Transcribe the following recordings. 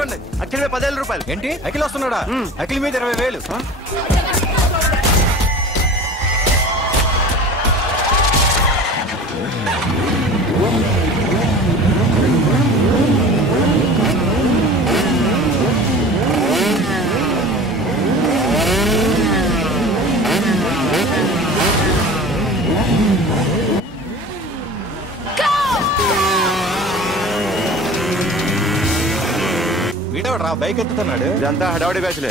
చెప్పండి. అఖిల్ మీద 10,000 రూపాయలు. ఏంటి అఖిల్ వస్తున్నాడా? అఖిల్ మీద 20,000. వీడవరా బైక్ ఎత్తుతున్నాడు? ఇదంతా హడావడి బ్యాచ్లే.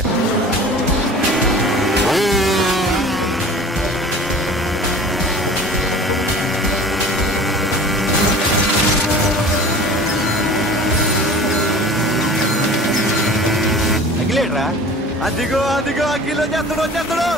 అఖిలేట్రా? అదిగో అదిగో అఖిల్ వచ్చేస్తాడు వచ్చేస్తాడు.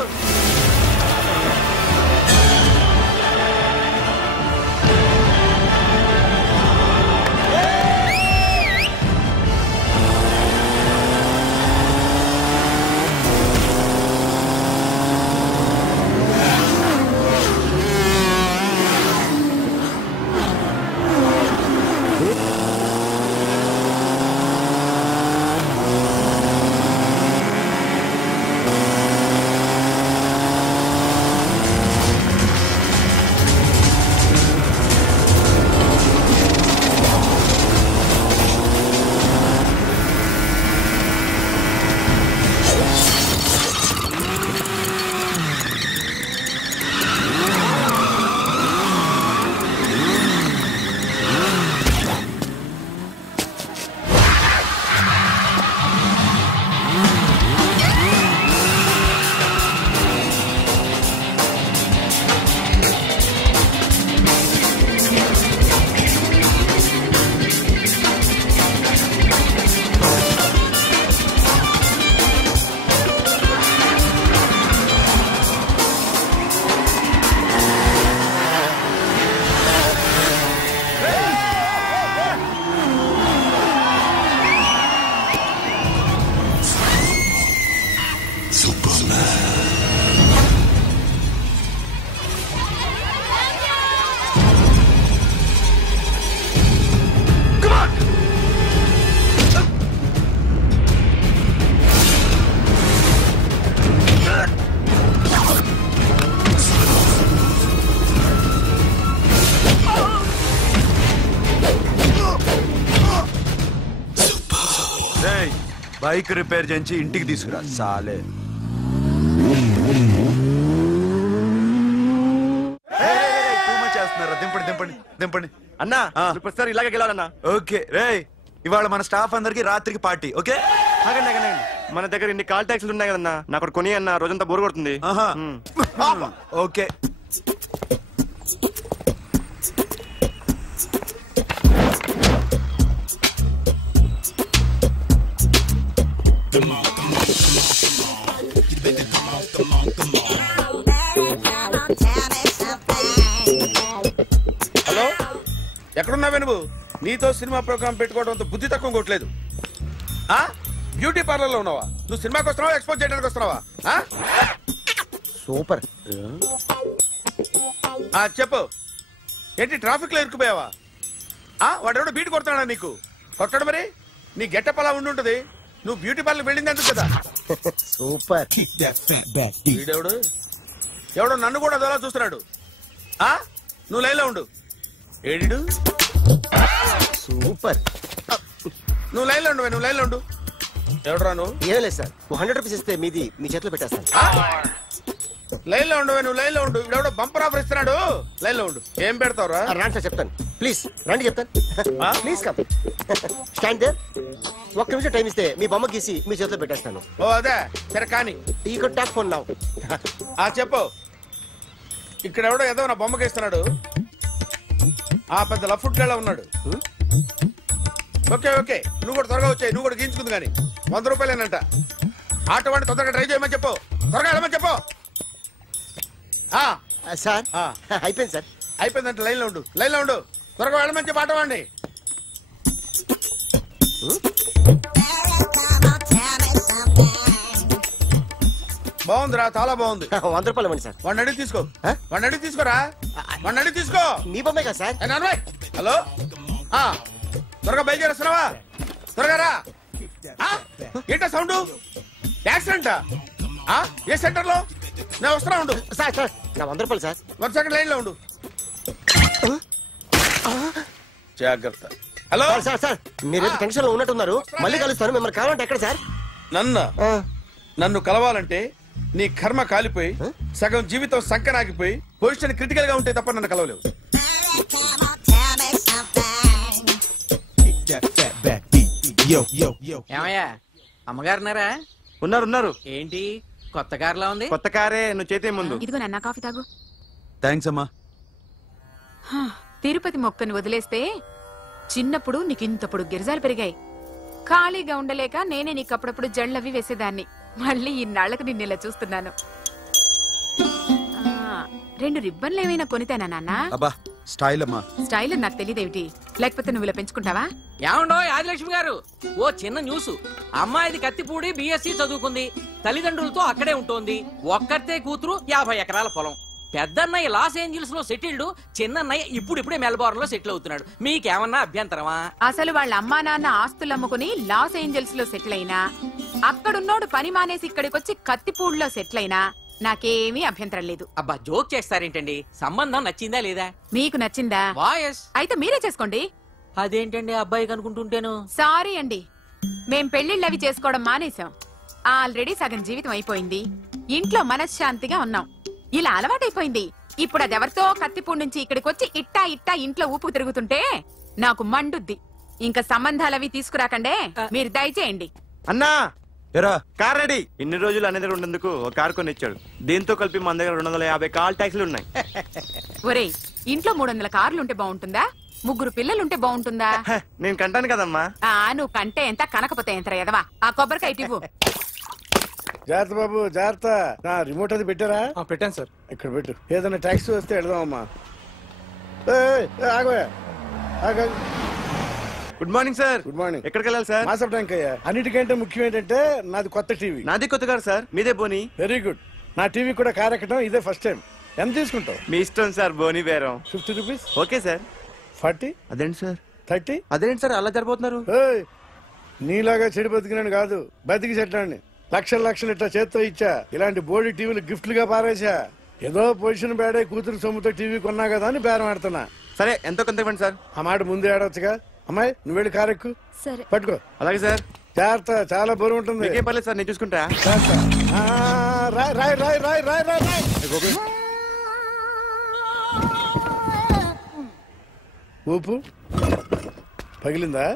బైక్ రిపేర్ చేయించి ఇంటికి తీసుకురా సాలే. చేస్తున్నారా? దింపండి దింపండి దింపండి అన్నా. ప్రతిసారి ఇలాగే గెలవాలన్నా. ఓకే రే, ఇవాళ మన స్టాఫ్ అందరికి రాత్రికి పార్టీ. ఓకే మన దగ్గర ఇన్ని కాల్ ట్యాక్సీలు ఉన్నాయి కదన్నా, నాకు కొని అన్న రోజంతా బోర్ కొడుతుంది. ఓకే హలో, ఎక్కడున్నావే నువ్వు? నీతో సినిమా ప్రోగ్రామ్ పెట్టుకోవడంతో బుద్ధి తక్కువ కొట్టలేదు. బ్యూటీ పార్లర్ లో ఉన్నావా? నువ్వు సినిమాకి వస్తున్నావా, ఎక్స్పోజ్ చేయడానికి వస్తున్నావా? సూపర్. చెప్పు, ఏంటి ట్రాఫిక్ లో ఇరుక్కుపోయావా? వాడెవడో బీట్ కొడుతున్నాడా నీకు? కొట్టడు మరి. నీ గెట్టప్ అలా ఉండుంటది. నువ్వు బ్యూటీ పార్లర్ వెళ్ళింది ఎందుకు కదా? సూపర్. వీడెవడు? ఎవడో నన్ను కూడా అదోలా చూస్తున్నాడు. నువ్వు లైన్లో ఉండు. ఏడు సూపర్. నువ్వు లైన్లో ఉండు, నువ్వు లైన్లో ఉండు. ఎవడరా నువ్వు? ఏం లేదు సార్, 100 రూపీస్ ఇస్తే మీది మీ చేతిలో పెట్టేస్తాను. లైన్లో ఉండు, నువ్వు లైన్లో ఉండు. ఎవడో బంపర్ ఆఫర్ ఇస్తున్నాడు. లైన్లో ఉండు. ఏం పెడతావురా? రాండి సార్ చెప్తాను. ప్లీజ్ రండి చెప్తాను. Please come. Stand there. ఒక్క నిమిషం టైం ఇస్తే మీ బొమ్మ గీసి మీ చేతిలో పెట్టేస్తాను. ఓ అదే సరే కానీ ఈ కుడ్ టాక్ ఫోన్ నౌ. చెప్పు. ఇక్కడ ఎవడో ఏదో నా బొమ్మకి ఇస్తున్నాడు. పెద్ద లఫుట్ గళ్ళ ఉన్నాడు. ఓకే ఓకే, నువ్వు కూడా త్వరగా వచ్చాయి. నువ్వు కూడా గీంచుకుంది కానీ 100 రూపాయలేనంట. ఆటో వాడిని తొందరగా ట్రై చేయమని చెప్పు. త్వరగా వెళ్ళమని చెప్పు. సార్ అయిపోయింది సార్. అయిపోయిందంట. లైన్లో ఉండు, లైన్లో ఉండు. త్వరగా వెళ్ళమని చెప్పు ఆటో వాడిని. బాగుందిరా, చాలా బాగుంది. 100 రూపాయలు ఇవ్వండి సార్. వాడిని అడిగి తీసుకో. వాడిని అడిగి తీసుకోరా. వాడిని అడిగి తీసుకో. మీ బొమ్మే కదా సార్. హలో, త్వరగా బయలుదేరేస్తున్నావా? త్వరగా రా. ఏంటా సౌండ్? యాక్సిడెంటా? ఏ సెంటర్ లో? నేను వస్తున్నా ఉండు. సార్ సార్ నా 100 రూపాయలు సార్. 1 సెకండ్ లైన్ లో ఉండు. జాగ్రత్త. హలో సార్ సార్ సార్ మీరేదో టెన్షన్ లో ఉన్నట్టున్నారు. మళ్ళీ కలుస్తాను. మిమ్మల్ని కావాలంటే ఎక్కడ సార్? నన్ను కలవాలంటే నీ కర్మ కాలిపోయి సగం జీవితం సంకనాగిపోయి పొజిషన్ క్రిటికల్ గా ఉంటే తప్ప నన్ను కలవలేవు. ఏమయ్యా అమ్మగారున్నారా? ఉన్నారు. ఏంటి కొత్త కారులా ఉంది? కొత్త కారే, నువ్వు చేతే ముందు. ఇదిగో నాన్న కాఫీ తాగు. థ్యాంక్స్ అమ్మా. తిరుపతి మొక్కను వదిలేస్తే చిన్నప్పుడు నీకింతప్పుడు గిరిజాలు పెరిగాయి. ఖాళీగా ఉండలేక నేనే నీకు అప్పుడప్పుడు జళ్ళవి వేసేదాన్ని. మళ్ళీ ఇన్నాళ్లకు నిన్ను ఇలా చూస్తున్నాను. 2 రిబ్బన్లు ఏమైనా కొనితేనా నాన్న? అబ్బా స్టైల్ అమ్మా. స్టైల్ నాకు తెలియదేమిటి? లేకపోతే నువ్వు ఇలా పెంచుకుంటావా? ఏమండో ఆదిలక్ష్మి గారు, ఓ చిన్న న్యూస్. అమ్మాయిది కత్తిపూడి బిఎస్సి చదువుకుంది. తల్లిదండ్రులతో అక్కడే ఉంటోంది. ఒక్కతే కూతురు, 50 ఎకరాల పొలం. పెద్దన్నయ్య లాస్ ఏంజల్స్ లో సెటిల్డ్, చిన్నన్నయ్య ఇప్పుడిప్పుడే మెల్బోర్న్ లో సెటిల్ అవుతున్నాడు. మీకేమన్నా అభ్యంతరమా? అసలు వాళ్ళ అమ్మా నాన్న ఆస్తులు అమ్ముకుని లాస్ ఏంజల్స్ లో సెటిల్ అయినా, అక్కడున్నోడు పని మానేసి ఇక్కడికొచ్చి కత్తిపూడిలో సెటిల్ అయినా నాకేమీ అభ్యంతరం లేదు. అబ్బా జోక్ చేస్తారేంటండి? సంబంధం నచ్చిందా లేదా? మీకు నచ్చిందా? వాయస్ అయితే మీరే చేసుకోండి. అదేంటండి అబ్బాయి అనుకుంటుంటేను? సారీ అండి, మేం పెళ్లిళ్ళవి చేసుకోవడం మానేశాం. ఆల్రెడీ సగం జీవితం అయిపోయింది. ఇంట్లో మనశ్శాంతిగా ఉన్నాం. ఇలా అలవాటైపోయింది. ఇప్పుడు అదెవరితో కత్తిపూడి నుంచి ఇక్కడికి వచ్చి ఇట్టా ఇంట్లో ఊపుకు తిరుగుతుంటే నాకు మండుద్ది. ఇంకా సంబంధాలవి తీసుకురాకండే, మీరు దయచేయండి. అన్నా ఎరా కార్ రెడీ. ఇన్ని రోజులు అనే దగ్గర ఉండేందుకు ఒక కార్ కొని ఇచ్చాడు. దీంతో కలిపి మన దగ్గర 250 కాల్ ట్యాక్సీలు ఉన్నాయి. ఒరేయ్, ఇంట్లో 300 కార్లుంటే బాగుంటుందా? 3 పిల్లలుంటే బాగుంటుందా? నేను కంటాను కదమ్మా. నువ్వు కంటే ఎంత కనకపోతే ఎంత ఎదవా. ఆ కొబ్బరికాయ ఇవ్వు. జాగ్రత్త బాబు, జాగ్రత్త. నా రిమోట్ అది పెట్టారా? పెట్టాను సార్. ఇక్కడ పెట్టు. ఏదైనా ట్యాక్సీ వస్తే వెళదామమ్మా. ఆగోయా. Good morning sir. Good morning. ఎక్కడికి వెళ్ళాలి సార్? మాసప్ ట్యాంక్ అయ్యా. అన్నిటికంటే ముఖ్యం ఏంటంటే నాది కొత్త టీవీ. నాది కొత్త కారు సార్, మీదే బోని. Very good. నా టీవీ కూడా కార్ ఎక్కడం ఇదే ఫస్ట్ టైం. ఎంత తీసుకుంటావు? మీ ఇష్టం సార్, బోని బేరం. 50 రూపీస్. Okay sir. 40. అదేంటి సార్? 30. అదేంటి సార్ అలా జరిపోతున్నారు? నీలాగా చెడు బతికినాను కాదు, బతికి చెట్లాన్ని లక్షలు ఇట్లా చేత్తో ఇచ్చా. ఇలాంటి బోడి టీవీలు గిఫ్ట్లుగా పారేసా. ఏదో పొజిషన్ బేడే కూతురు సొమ్ముతో టీవీ కొన్నా కదా అని బేరం ఆడుతున్నా. సరే ఎంతో కొంత ఇవ్వండి సార్. ఆ మాట ముందే ఆడవచ్చుగా. అమ్మాయి నువ్వు వెళ్ళి కారెక్కు. సరే పట్టుకో. అలాగే సార్. జాగ్రత్త, చాలా బరువు ఉంటుంది. ఏం పర్లేదు సార్, నేను చూసుకుంటా. రాయ్. ఊపు పగిలిందా?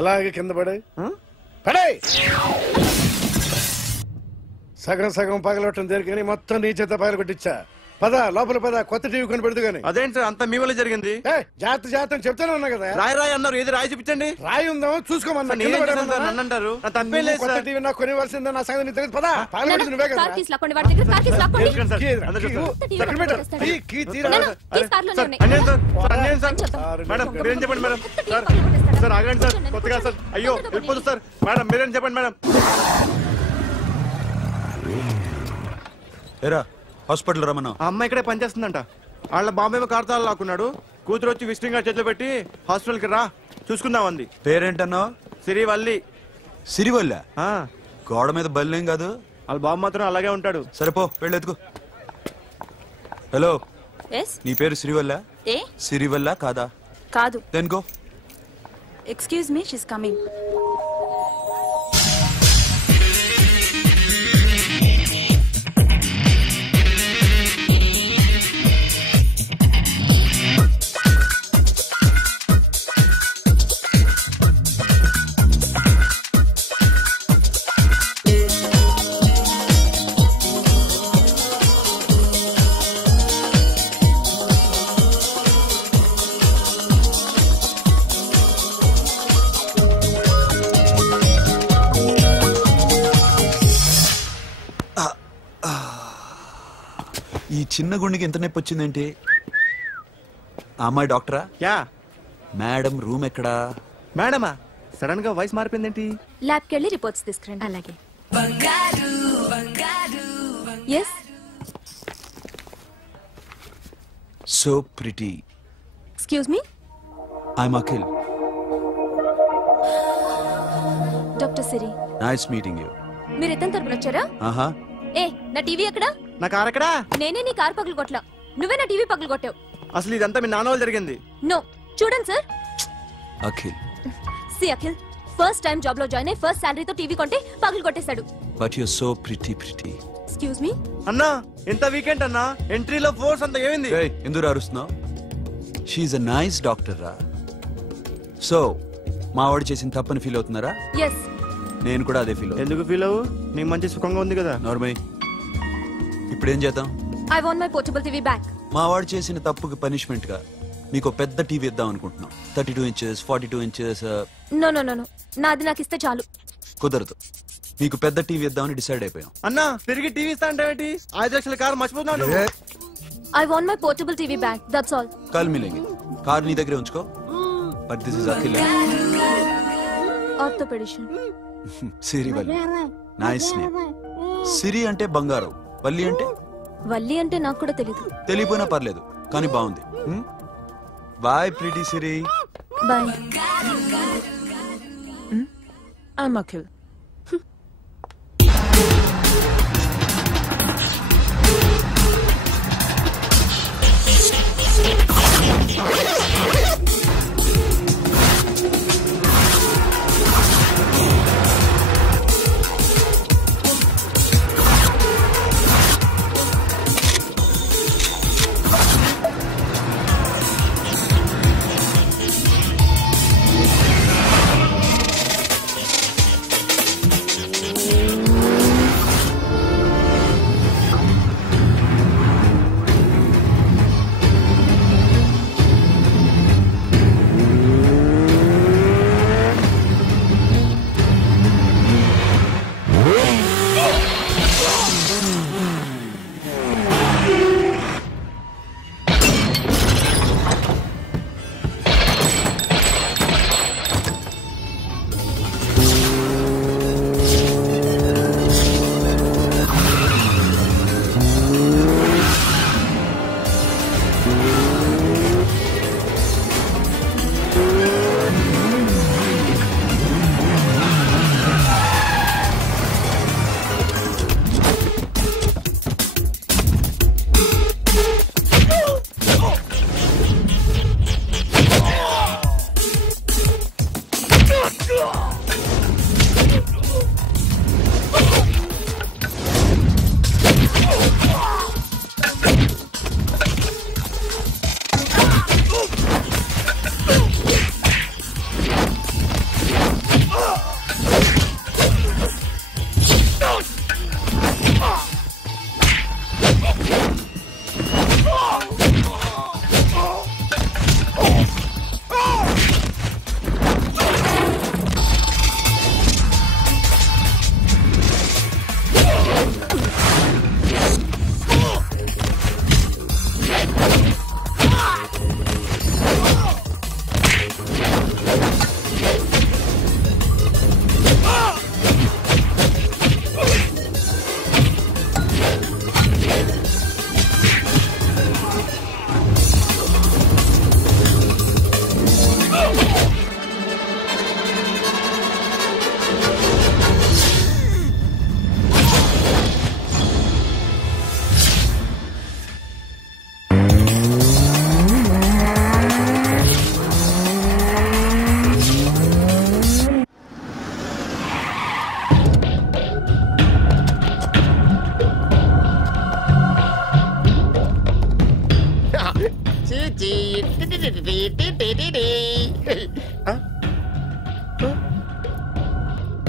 అలాగే కింద పడాయి. సగం పగలవటం దేనికని మొత్తం నీ చేత పగల కొట్టించా. పద లోపల పద, కొత్త టీవీ కొని పెడదు గాని. అదేంటి సార్ అంతా మీ వల్ల జరిగింది? జాగ్రత్త చెప్తానే ఉన్నా కదా. రాయి అన్నారు, ఏది రాయి చూపించండి. రాయి ఉందామో చూసుకోమన్నా. నన్ను అంటారు, నా తప్పేం లేదు కొత్త సార్. టీవీ నాకు కొనివ్వాల్సిందే. నా సంగతి నీకు తెలియదు. పద పగలబెట్టింది నువ్వే కదా. మేడం మీరేం చెప్పండి మేడం. సార్ ఆగండి సార్, కొత్తగా సార్. అయ్యో వెళ్ళిపోదు సార్. మేడం మీరేం చెప్పండి మేడం. ఎరా హాస్పిటల్ రమ్మన్నా. ఆ అమ్మాయి ఇక్కడే పనిచేస్తుందంట. వాళ్ళ బాంబేమో కార్తాలు లాక్కున్నాడు. కూతురు వచ్చి విజిటింగ్ కార్డ్ చేతిలో పెట్టి హాస్పిటల్ కి రా చూసుకుందాం అంది. పేరేంటన్నావు? సిరివల్లి. సిరివల్ల? గోడ మీద బల్లేం కాదు. వాళ్ళ బాబు మాత్రం అలాగే ఉంటాడు. సరిపో వెళ్ళెత్తుకు. హలో, నీ పేరు సిరివల్ల? సిరివల్ల కాదా? కాదు. Then go. Excuse me, she's coming. ఈ చిన్న గుండెకి ఎంత నొప్పి వచ్చిందేంటి? అమ్మాయి డాక్టరా? యా. మేడం రూమ్ ఎక్కడా? మేడమా? సడన్ గా వాయిస్ మారిపోయిందేంటి? ల్యాబ్ కి వెళ్ళి రిపోర్ట్స్ తీసుకురండి. అలాగే. Yes. So pretty. Excuse me, I'm Akhil. Doctor Siri. Nice meeting you. మీరు ఇతని తరపున వచ్చారా? ఆహా. ఏ నా టీవీ ఎక్కడా? నా కార్ ఎక్కడా? నేనే నీ కార్ పగలు కొట్టలా, నువ్వే నా టీవీ పగలు కొట్టావు. అసలు ఇదంతా మీ నాన్న వాళ్ళు జరిగింది. నో, చూడండి sir. Akhil. See Akhil, first time job లో జాయిన్ అయ్యి ఫస్ట్ సాలరీతో టీవీ కొంటే పగలు కొట్టేశాడు. But you so pretty. Excuse me అన్నా, ఎంత వీకెండ్ అన్నా, ఎంట్రీలో ఫోర్స్ అంత ఏమైంది? ఏయ్, ఎందుకు అరుస్తున్నావు? షీఈ్ అ నైస్ డాక్టర్ రా. సో మా వాడు చేసిన తప్పని ఫీల్ అవుతున్నారా? ఎస్. నేను కూడా అదే ఫీల్. ఎందుకు ఫీల్ అవ్వు? నీకు మంచి సుఖంగా ఉంది కదా. నార్మల్. ఇప్పుడు ఏం చేద్దాం? I want my portable TV back. మా వాడు చేసిన తప్పుకి పనిష్మెంట్ గా మీకు పెద్ద టీవీ ఇద్దాం అనుకుంటున్నాం. 32 inches, 42 inches. No no no no, నాది నాకు ఇస్తే చాలు. కుదరదు. మీకు పెద్ద టీవీ ఇద్దామని డిసైడ్ అయిపోయాం. అన్నా, తిరిగి టీవీ ఇస్తా అంటే 5 లక్షల కారు మర్చిపోతున్నాడు. I want my portable TV back, that's all. కల్ మిలేంగే. కార్ నీ దగ్గరే ఉంచుకో. But this is Akhil. Orthopedician. Siri Valli. Nice name. Siri అంటే బంగారం, వల్లి అంటే? వల్లి అంటే నాకు కూడా తెలీదు. తెలియపోయినా పర్లేదు, కానీ బాగుంది. Bye pretty Siri. Bye. I'm Akhil.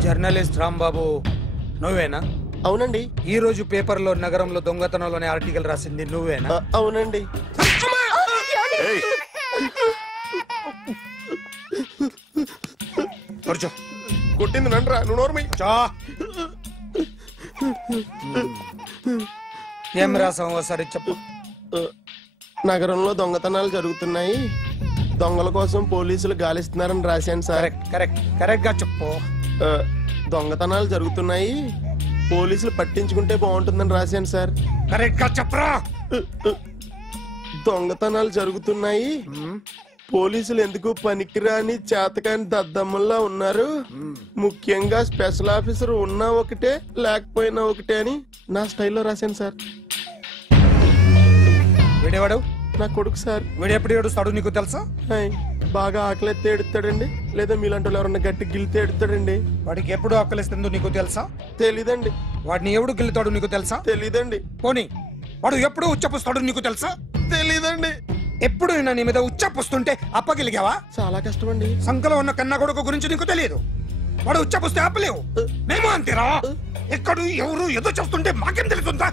Journalist Rambabu నువ్వేనా? అవునండి. ఈ రోజు పేపర్లో నగరంలో దొంగతనంలోనే ఆర్టికల్ రాసింది నువ్వేనా? అవునండి. కొట్టింది నండ్రా, నువ్వు నోర్మి. ఏం రాసావు ఒకసారి చెప్పు. నగరంలో దొంగతనాలు జరుగుతున్నాయి, దొంగల కోసం పోలీసులు గాలిస్తున్నారని రాశాను సార్. కరెక్ట్ గా చెప్పు. దొంగతనాలు జరుగుతున్నాయి, పోలీసులు పట్టించుకుంటే బాగుంటుందని రాశాను సార్. కరెక్ట్ గా చెప్పరా. దొంగతనాలు జరుగుతున్నాయి, పోలీసులు ఎందుకు పనికిరాని చేతకాని దద్దమ్మల్లా ఉన్నారు, ముఖ్యంగా స్పెషల్ ఆఫీసర్ ఉన్నా ఒకటే లేకపోయినా ఒకటే అని నా స్టైల్లో రాశాను సార్. వీడేవాడు? నా కొడుకు సార్. వీడు ఎప్పుడు ఏడుస్తాడు నీకు తెలుసా? బాగా ఆకలిస్తే ఎడుతాడండి, లేదా మీలాంటి వాళ్ళు ఎవరన్నా గట్టి గిల్లితే ఎడుతాడండి. వాడికి ఎప్పుడు ఆకలిస్తుందో నీకు తెలుసా? తెలీదండి. వాడిని ఎవడు గిల్లుతాడు నీకు తెలుసా? తెలీదండి. పోనీ వాడు ఎప్పుడు ఉచ్చపుస్తాడు నీకు తెలుసా? తెలీదండి. ఎప్పుడు నిన్న నీ మీద ఉచ్చపుస్తుంటే అప్పగిలిగావా? చాలా కష్టం అండి. సంకలో ఉన్న కన్నా కొడుకు గురించి నీకు తెలియదు. వాడు ఉచ్చపుస్తే ఆపలేవు. మేము అంతేరా. ఎక్కడు ఎవరు ఏదో చేస్తుంటే మాకేం తెలుస్తుందా?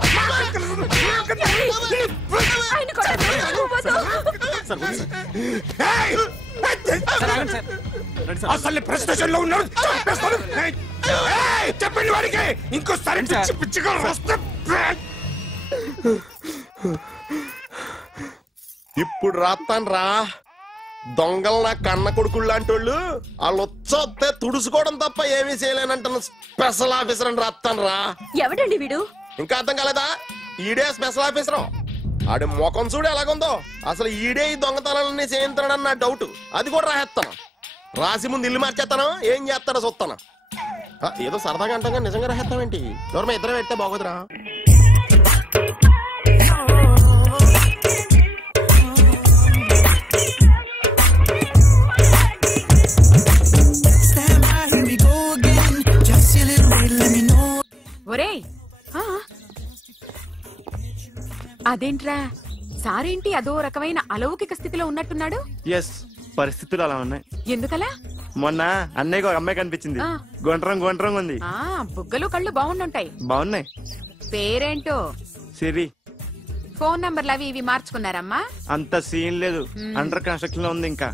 అసలు ప్రెస్ స్టేషన్ లో ఉన్నాడు. చెప్పండి వాడికి ఇంకోసారి పిచ్చి పిచ్చిగా వస్తే. ఇప్పుడు రాత్తాను రా. దొంగలు నా కన్న కొడుకులు లాంటి వాళ్ళు వాళ్ళు వచ్చొస్తే తుడుచుకోవడం తప్ప ఏమీ చేయలేనంటున్న స్పెషల్ ఆఫీసర్ అని రాత్తాను రా. ఎవడండి వీడు? ఇంకా అర్థం కాలేదా? ఈడే స్పెషల్ ఆఫీసర్. ఆడి ముఖం చూడు ఎలాగుందో. అసలు ఈడే ఈ దొంగతనాలన్నీ చేయించాడని నా డౌట్. అది కూడా రాసేస్తాను. రాసి ముందు ఇల్లు మార్చేస్తాను. ఏం చేస్తాడో చూస్తాను. ఏదో సరదాగా అంటాగా నిజంగా రాసేస్తామేంటి? ఎవరన్నా ఇద్దరు పెడితే బాగోదురా. ఒరేయ్, అదేంట్రా సారేంటి అదో రకమైన అలౌకిక స్థితిలో ఉన్నట్టున్నాడు? ఎస్, పరిస్థితులు అలా ఉన్నాయి. ఎందుకలా? మొన్న అన్నయ్యకు ఒక అమ్మాయి కనిపించింది. గుండ్రం ఉంది. బుగ్గలు కళ్ళు బాగుండుంటాయి. బాగున్నాయి. పేరేంటో? సిరి. ఫోన్ నంబర్లు అవి ఇవి మార్చుకున్నారమ్మా? అంత సీన్ లేదు, అండర్ కన్స్ట్రక్షన్ లో ఉంది. ఇంకా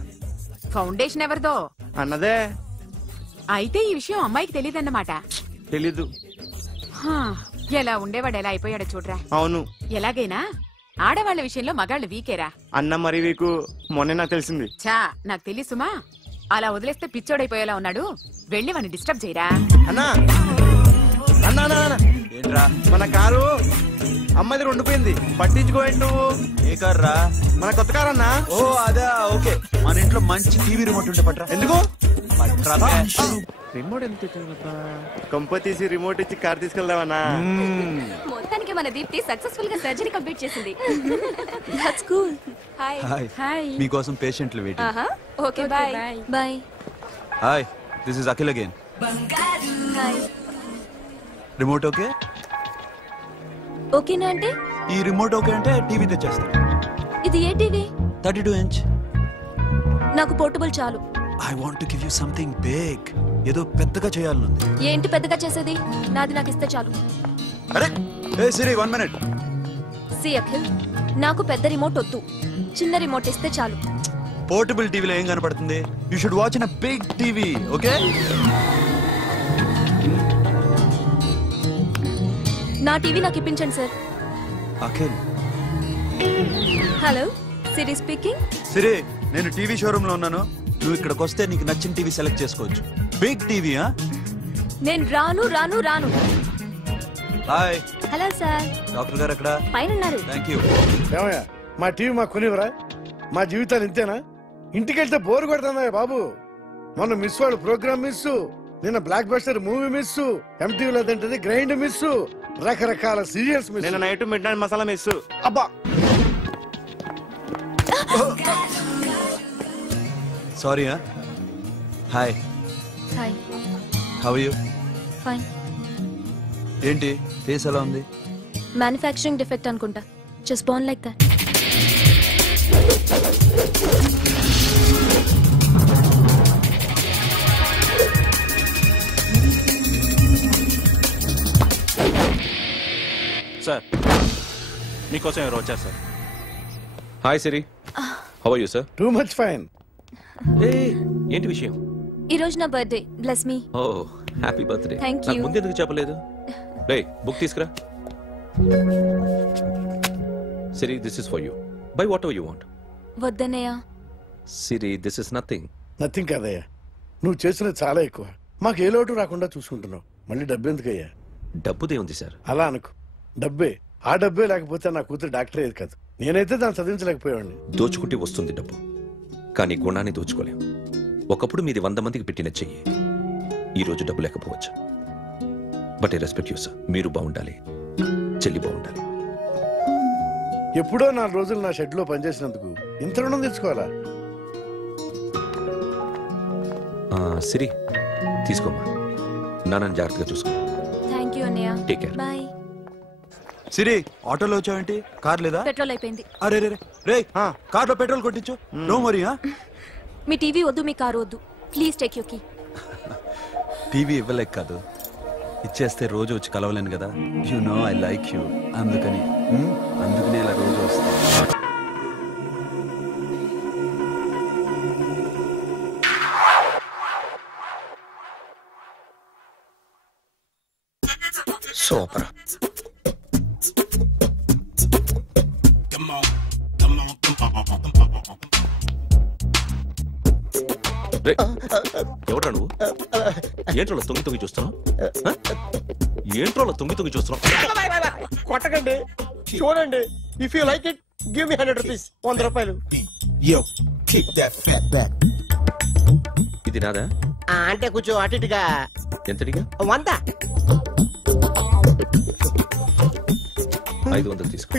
ఫౌండేషన్ ఎవరిదో? అన్నదే. అయితే ఈ విషయం అమ్మాయికి తెలియదన్నమాట. తెలీదు. ఎలా ఉండేవాడు ఎలా అయిపోయాడో చూడరా. అవును. ఎలాగైనా ఆడవాళ్ల విషయంలో మగాళ్ళు వీకేరా. అన్న మరి వీకు మొన్న నాకు తెలిసింది. చా నాకు తెలుసుమా, అలా వదిలేస్తే పిచ్చోడైపోయేలా ఉన్నాడు. వెళ్ళి వాడిని డిస్టర్బ్ చేయరా. అన్నా ఏంట్రా, మన కారు అమ్మాయి ఉండిపోయింది, పట్టించుకోండి నువ్వు. ఏ కారు రా? మన కొత్త కారు అన్నా. ఓ అదా, ఓకే. మన ఇంట్లో మంచి టీవీ రిమోట్ ఉంటే పట్రా. ఎందుకు? పట్రా. రిమోట్ ఎంత కంప తీసి రిమోట్ ఇచ్చి కార్ తీసుకెళ్దామన్నా. మొత్తానికి మన దీప్తి సక్సెస్ఫుల్ గా సర్జరీ కంప్లీట్ చేసింది. That's cool. హాయ్. హాయ్. మీకోసం పేషెంట్లు waiting. Okay bye. Bye. Hi, this is Akhil again. Hi. Remote okay? ఓకేనా అంటే? ఈ రిమోట్ ఓకే అంటే టీవీ తెచ్చేస్తాను. ఇది ఏ టీవీ? 32 ఇంచ్. నాకు పోర్టబుల్ చాలు. I want to give you something big. ఏదో పెద్దగా చేయాలనుంది. ఏంటి పెద్దగా చేసేది? నాది నాకు ఇస్తే చాలు. అరే ఏ సిరి, 1 మినిట్. సి అఖిల్, నాకు పెద్ద రిమోట్ వద్దు, చిన్న రిమోట్ ఇస్తే చాలు. పోర్టబుల్ టీవీలో ఏం కనపడుతుంది? You should watch in a big TV, okay? నా టీవీ నాకు ఇప్పించండి sir. Akhil. Hello, Siri speaking. Siri, నేను టీవీ షోరూమ్ లో ఉన్నాను. నువ్వు ఇక్కడికి వస్తే నీకు నచ్చిన టీవీ సెలెక్ట్ చేసుకోవచ్చు. Big TV. నేను రాను. హాయ్. Hello sir. డాక్టర్ గారు ఎక్కడ? పైన ఉన్నారు. థాంక్యూ. ఏమయ్యా, మా టీవీ మాకు కొనివరా? మా జీవితాలు ఇంతేనా? ఇంటికి వెళ్తే బోర్ కొడుతుందా బాబు? మొన్న మిస్ వాళ్ళు ప్రోగ్రామ్ మిస్, నిన్న బ్లాక్ బస్టర్ మూవీ మిస్, ఎంటీవీలో తింటది గ్రైండ్ మిస్, రకరకాల సీరియల్స్ మిస్. నిన్న night midnight masala miss. అబ్బా. Sorry. Hi. Hi. How are you? Fine. ఏంటి ఫేస్ ఎలా ఉంది? మ్యానుఫ్యాక్చరింగ్ డిఫెక్ట్ అనుకుంటా. Just born like that. Sir, మీకోసం ఎవరు వచ్చారు sir? Hi Siri, how are you sir? Too much fine. ఏంటి విషయం? ఈ రోజు నా birthday. Bless me. Oh happy birthday. Thank you. నాకు ముందు ఎందుకు చెప్పలేదు? రే బుక్ తీసుకురా. Siri, this is for you. Buy whatever you want. వద్దన్నయ్యా. Siri, this is nothing. Nothing కాదయ్యా, నువ్వు చేసినది చాలా ఎక్కువ. మాకు ఏ లోటు రాకుండా చూసుకుంటున్నావు. మళ్ళీ డబ్బు ఎందుకయ్యా? డబ్బుదే ఉంది సార్. అలా అనుకో, డబ్బే. ఆ డబ్బే లేకపోతే నా కూతురు డాక్టర్ అయ్యేది కాదు. నేనైతే దాన్ని చదివించలేకపోయాడిని. దోచుకుంటే వస్తుంది డబ్బు, కానీ గుణాన్ని దోచుకోలేం. ఒకప్పుడు మీది 100 మందికి పెట్టిన చెయ్యి ఈరోజు డబ్బు లేకపోవచ్చు. But I respect you sir. మీరు బాగుండాలి, చెల్లి బాగుండాలి. ఎప్పుడో 4 రోజులు నా షెడ్ లో పనిచేసినందుకు ఇంత రుణం తెచ్చుకోవాలా? సిరి తీసుకోమ్మా. నాన్నని జాగ్రత్తగా చూసుకో. థ్యాంక్ యూ అన్నయ్య. Take care. బాయ్. సిరి ఆటోలో వచ్చావేంటి? కార్ లేదా? పెట్రోల్ అయిపోయింది. అరే రే రే కార్లో పెట్రోల్ కొట్టించు. నో మరి. మీ టీవీ వద్దు, మీ కారు వద్దు. Please take you key. TV ఇవ్వలేక కాదు, ఇచ్చేస్తే రోజు వచ్చి కలవలేను కదా. You know I like you. అందుకని ఇలా రోజు వస్తా. సూపర్. ఎవడ్రా నువ్వు? ఏంట్రోలో తొంగి చూస్తున్నావు? ఏంట్రోలో తొంగి చూస్తున్నావు? కొట్టకండి, చూడండి. If you like it give me 100 rupees. 100 రూపాయలు. ఇది నాదా? అంటే కొంచెం అటు ఇటుగా. ఎంతడిగా? 100. 500 తీసుకో.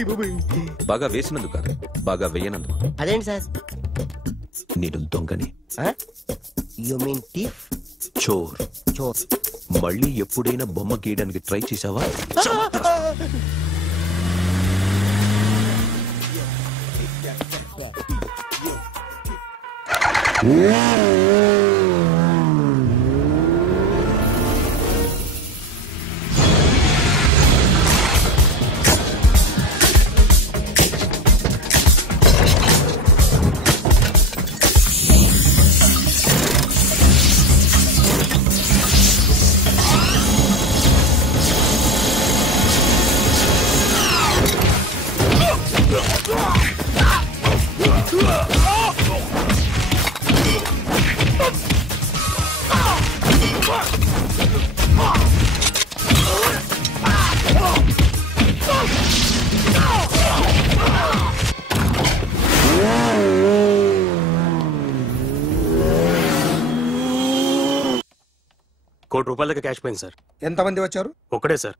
బాగా వేసినందుకు కాదు, బాగా వేయనందుకు. అదేంటి సార్? నేను దొంగని. You mean thief? చోర్. చోర్. మళ్ళీ ఎప్పుడైనా బొమ్మ గీయడానికి ట్రై చేసావా? ₹1 కోటి క్యాష్ పోయింది సార్. ఎంతమంది వచ్చారు? ఒక్కడే సార్.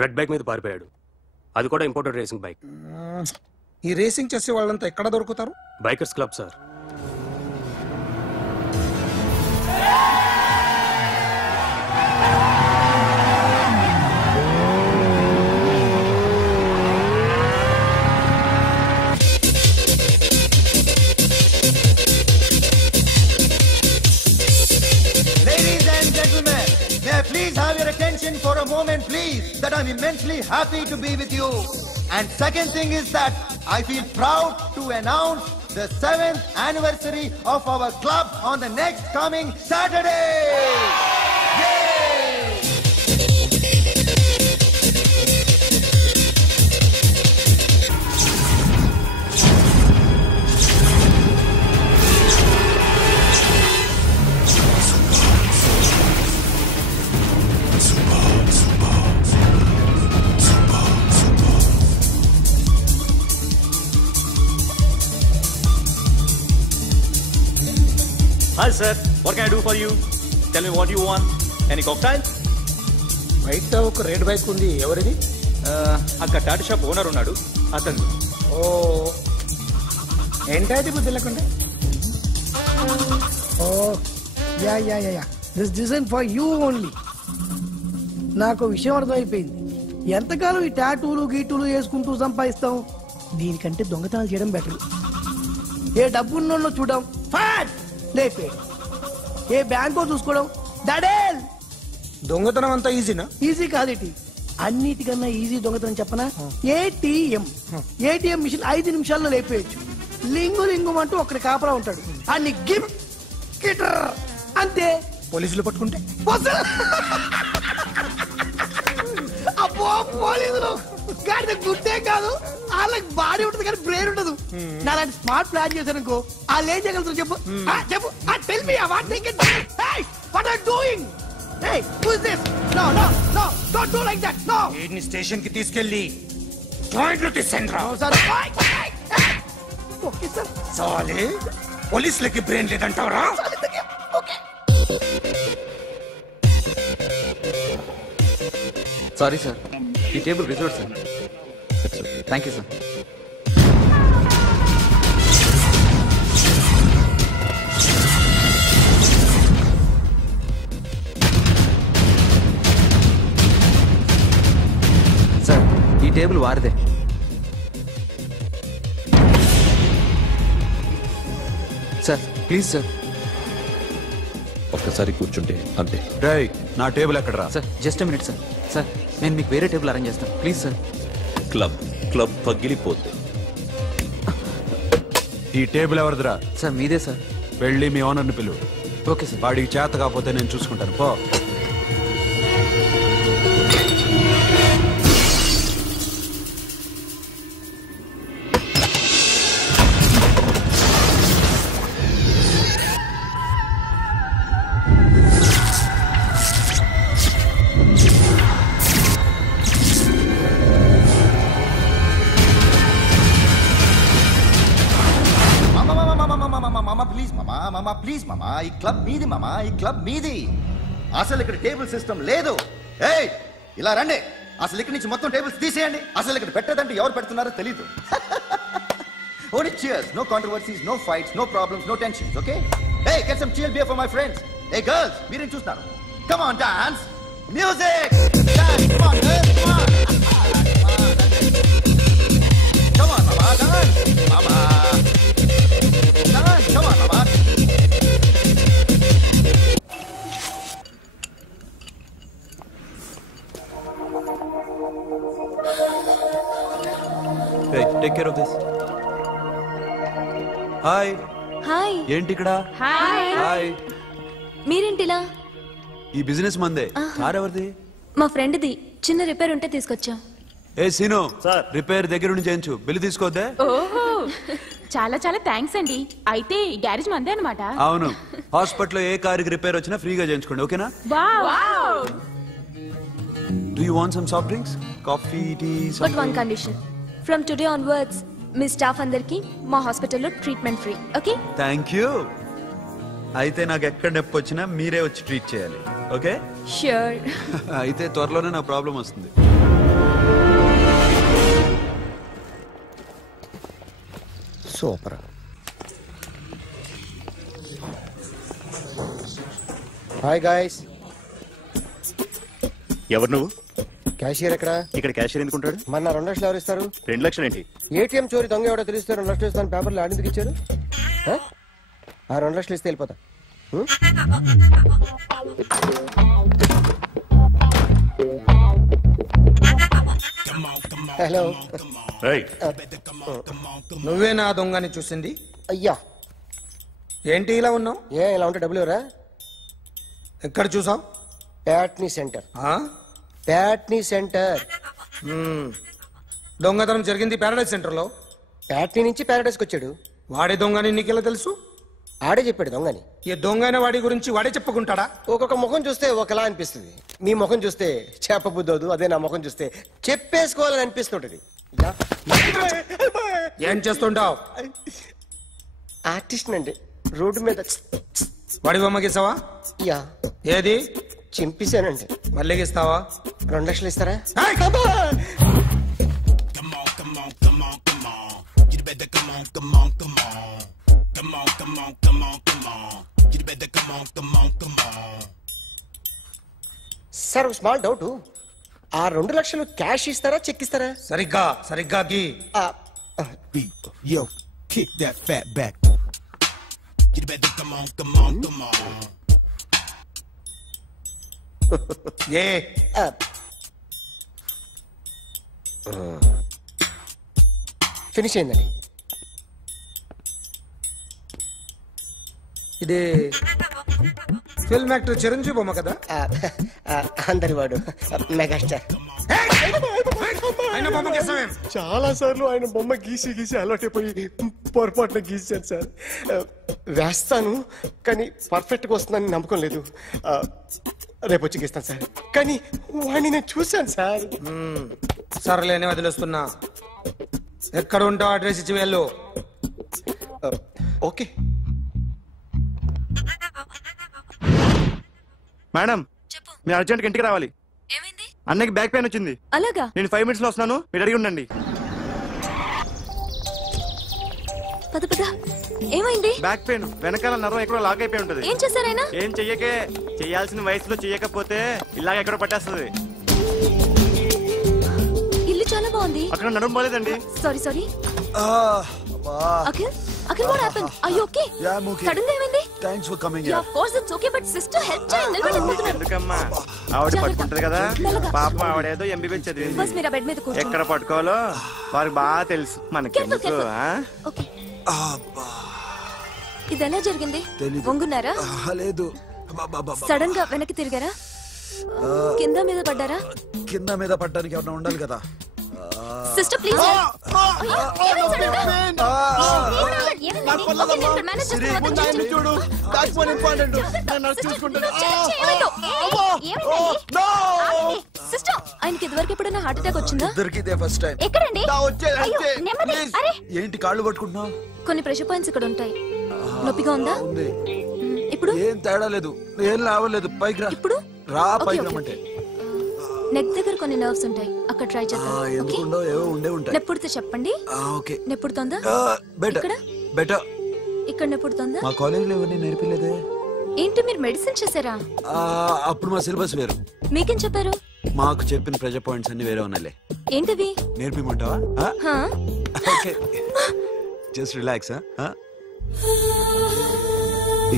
రెడ్ బైక్ మీద పారిపోయాడు. అది కూడా ఇంపోర్టెడ్ రేసింగ్ బైక్. ఈ రేసింగ్ చేసే వాళ్ళంతా ఎక్కడ దొరుకుతారు? Bikers club sir. Please have your attention for a moment, please, that I'm immensely happy to be with you. And second thing is that I feel proud to announce the 7th anniversary of our club on the next coming Saturday. Yay! Hi sir, what can I do for you? Tell me what you want. Any cocktail? బయట ఒక red bike ఉంది, ఎవరిది? అక్కడ Tata shop owner ఉన్నాడు, అతను. ఓ ఏంటది బుద్ధి లేకుండా? Oh yeah yeah yeah this design for you only. నాకు విషయం అర్థమైపోయింది. ఎంతకాలం ఈ టాటూలు గీటూలు వేసుకుంటూ సంపాదిస్తాం? దీనికంటే దొంగతనాలు చేయడం బెటర్. ఏ డబ్బున్నోళ్ళు చూడడం ఫాట్ లేపే, ఏ బ్యాంకో చూసుకోవడం దడేల్. దొంగతనం అంతా ఈజీనా? ఈజీ కాదేటి, అన్నిటికన్నా ఈజీ దొంగతనం చెప్పనా? ఏటీఎం మిషన్ 5 నిమిషాల్లో లేపేయచ్చు. లింగు లింగు అంటూ ఒకటి కాపలా ఉంటాడు, అన్ని గిమ్ గిటర్ అంతే. పోలీసులు పట్టుకుంటే అబ్బో పోలీసులు గాడి గుట్టే కాదు, వాళ్ళకి బాడీ ఉంటుంది కానీ బ్రెయిన్ ఉండదు. నాలాంటి స్మార్ట్ ప్లాన్ చేశాను అనుకో, వాళ్ళు ఏం చేయగలుగుతారు చెప్పు? చెప్పు, tell me what they can. Hey what are doing? Hey who is this? No no no don't do like that. No, వీడిని స్టేషన్ కి తీసుకెళ్ళి జాయింట్ లో తీసుకెళ్ళరా. Okay sir. సాలే పోలీసులకి బ్రెయిన్ లేదంటావరా? సారీ సార్, ఈ table reserve sir. Thank you sir. Sir, ఈ టేబుల్ వారిదే. Sir please sir. ఒక్కసారి కూర్చుంటే అంతే. రేయ్, నా టేబుల్ ఎక్కడరా? Sir just minute sir. Sir నేను మీకు వేరే టేబుల్ అరేంజ్ చేస్తాను ప్లీజ్ సార్. క్లబ్ పగిలిపోద్ది. ఈ టేబుల్ ఎవరిదిరా? సార్ మీదే సార్. వెళ్ళి మీ ఓనర్ని పిలువు. Okay sir. వాడికి చేత కాకపోతే నేను చూసుకుంటాను. పో. ప్లీజ్ మామా, ఈ క్లబ్ మీది మామా, ఈ క్లబ్ మీది. అసలు ఇక్కడ టేబుల్ సిస్టమ్ లేదు. ఏయ్ ఇలా రండి, అసలు ఇక్కడ నుంచి మొత్తం టేబుల్స్ తీసేయండి. అసలు ఇక్కడ పెట్టదంటే ఎవరు పెడుతున్నారో తెలీదు. Only cheers, no controversies, no fights, no problems, no tensions, okay? Hey, get some chill beer for my friends. Hey girls, మీరేం చూస్తున్నారు? Come on, dance. Music. Dance, come on girls, come on. Come on mama, dance. Mama. Dance, come on mama. Hey, take care of this. Hi. Hi. ఏంటి ఇక్కడ? Hi. Hi. మీరేంటిలా? ఈ business మందే. Car ఎవరిది? మా ఫ్రెండ్ది. చిన్న repair ఉంటే తీసుకొచ్చాం. ఏ scene, repair దగ్గర నుండి చేయించు. బిల్లు తీసుకోద్దే. ఓహో, చాలా చాలా థ్యాంక్స్ అండి. అయితే ఈ గ్యారేజ్ మందే అన్నమాట. అవును, హాస్పిటల్లో ఏ కారుకి రిపేర్ వచ్చినా ఫ్రీగా చేయించుకోండి. ఓకేనా? Wow. Do you want some soft drinks? Coffee, tea, But something? one condition. From today onwards, me staff అందరికి మా హాస్పిటల్లో treatment free. Okay? Thank you. అయితే నాకు ఎక్కడ నొప్పి వచ్చినా మీరే వచ్చి ట్రీట్ చేయాలి. ఓకే? ష్యూర్. అయితే త్వరలోనే నా ప్రాబ్లం వస్తుంది. సూపర్. Hi guys. ఎవరు నువ్వు? క్యాషియర్ ఎక్కడ? ఇక్కడ క్యాషియర్ ఎందుకుంటాడు? మన 2 లక్షలు ఎవరు ఇస్తారు? 2 లక్షలు ఏంటి? ఏటీఎం చోరీ దొంగ ఎవడో తెలిస్తే 2 లక్షలు ఇస్తాను పేపర్లు ఆడిందుకు ఇచ్చారు. ఆ 2 లక్షలు ఇస్తే వెళ్ళిపోతా. హలో. నువ్వే నా దొంగని చూసింది? అయ్యా ఏంటి ఇలా ఉన్నావు? ఏ ఇలా ఉంటే డబ్బులు ఎవరా? ఎక్కడ చూసావు? ప్యాట్నీ సెంటర్. ప్యాట్నీ సెంటర్. దొంగతనం జరిగింది ప్యారడైజ్ సెంటర్ లో. ప్యాట్నీ నుంచి ప్యారడైజ్కి వచ్చాడు. వాడే దొంగని నీకెలా తెలుసు? ఆడే చెప్పాడు దొంగని. ఈ దొంగైన వాడి గురించి వాడే చెప్పుకుంటాడా? ఒక్కొక్క ముఖం చూస్తే ఒకలా అనిపిస్తుంది. మీ ముఖం చూస్తే చెప్పబుద్దోదు, అదే నా ముఖం చూస్తే చెప్పేసుకోవాలని అనిపిస్తుంటది. ఏం చేస్తుంటావు? ఆర్టిస్ట్ అండి. రోడ్డు మీద వాడి బొమ్మ గీసావా? యా. ఏది? చింపేశానండి. మళ్ళీ గీస్తావా? 2 లక్షలు ఇస్తారా? సార్ స్మాల్ డౌట్, ఆ 2 లక్షలు క్యాష్ ఇస్తారా చెక్ ఇస్తారా? సరిగ్గా గీ. Yo, kick that fat back. You better come on. Finish అయిందండి. ఇది ఫిల్మ్ యాక్టర్ చిరంజీవి బొమ్మ కదా? అందరి వాడు మెగాస్టార్. చాలా సార్లు ఆయన బొమ్మ గీసి అలవాటైపోయి పొరపాటున గీసాను సార్. వేస్తాను కానీ పర్ఫెక్ట్గా వస్తుందని నమ్మకం లేదు. రేపు వచ్చి గీస్తాను సార్. కానీ వాడిని నేను చూశాను సార్. సర్లేని వదిలేస్తున్నా. ఎక్కడ ఉంటావు అడ్రస్ ఇచ్చి వెళ్ళు. ఓకే మేడం మీరు అర్జెంట్గా ఇంటికి రావాలి. అన్నకి బ్యాక్ పెయిన్ వచ్చింది. అలాగా? నేను 5 minutes లో వస్తున్నాను, మీరు అడిగి ఉండండి. పద పద. ఏమైంది? బ్యాక్ పెయిన్, వెనకాల నరం ఎక్కడో లాక్ అయిపోయి ఉంటది. ఏం చేశారైనా? ఏం చెయ్యకే, చెయ్యాల్సిన వయసులో చెయ్యకపోతే ఇలాగ ఎక్కడో పట్టేస్తుంది. ఇల్లు చాలా బాగుంది. అక్కడ నడుము పోలేదండి. Sorry sorry. Akhil Akhil what happened? Are you okay? Yeah, I'm okay. Suddenly ఏమైంది? Thanks for coming Yeah, here. of course it's okay, but sister help చేయండి. నిలబడలేకపోతున్నారు. ఎందుకమ్మా, ఆవిడ పట్టుకుంటది కదా. పాపం ఆవిడేదో ఎంబీబీ చదివింది. బస్ మీరు ఆ బెడ్ మీద కూర్చోండి. ఎక్కడ పట్టుకోవాలో వారికి బాగా తెలుసు. మనకెందుకు? ఓకే. ఇది ఎలా జరిగింది? వంగున్నారా? లేదు. సడన్ గా వెనక్కి తిరిగారా? కింద మీద పడ్డారా? కింద మీద పడ్డానికి ఎవరైనా ఉండాలి కదా. Sister please. చూడు, బ్యాక్ పెయిన్ ఇంపార్టెంట్. సిస్టర్ ఆయనకి ఇదివరకు ఎప్పుడైనా హార్ట్ అటాక్ వచ్చిందా? ఇద్దరికి ఇదే ఫస్ట్ టైం. ఎక్కడండి? ఏంటి కాళ్ళు పట్టుకుంటున్నావు? కొన్ని ప్రెషర్ పాయింట్స్ ఇక్కడ ఉంటాయి. నొప్పిగా ఉందా? ఇప్పుడు ఏం తేడా లేదు, ఏం లావలేదు. పైకి రా. ఇప్పుడు రా, పైకి రమ్మంటే. నెక్ దగ్గర కొన్ని నర్వ్స్ ఉంటాయి, అక్కడ ట్రై చేద్దాం. ఎందుకుండో ఏవో ఉండే ఉంటాయి. నెప్పుడుతో చెప్పండి. ఓకే. నెప్పుడుతోందా? Better better. ఇక్కడ నెప్పుడుతోందా? మా కాలేజీలో ఎవరిని నేర్పిలేదే. ఏంటి మీరు మెడిసిన్ చేశారా? అప్పుడు మా సిలబస్ వేరు. మీకేం చెప్పారు? మాకు చెప్పిన ప్రెజర్ పాయింట్స్ అన్ని వేరే ఉన్నాయిలే. ఏంటివి? నేర్పిమంటావా? Okay, just relax.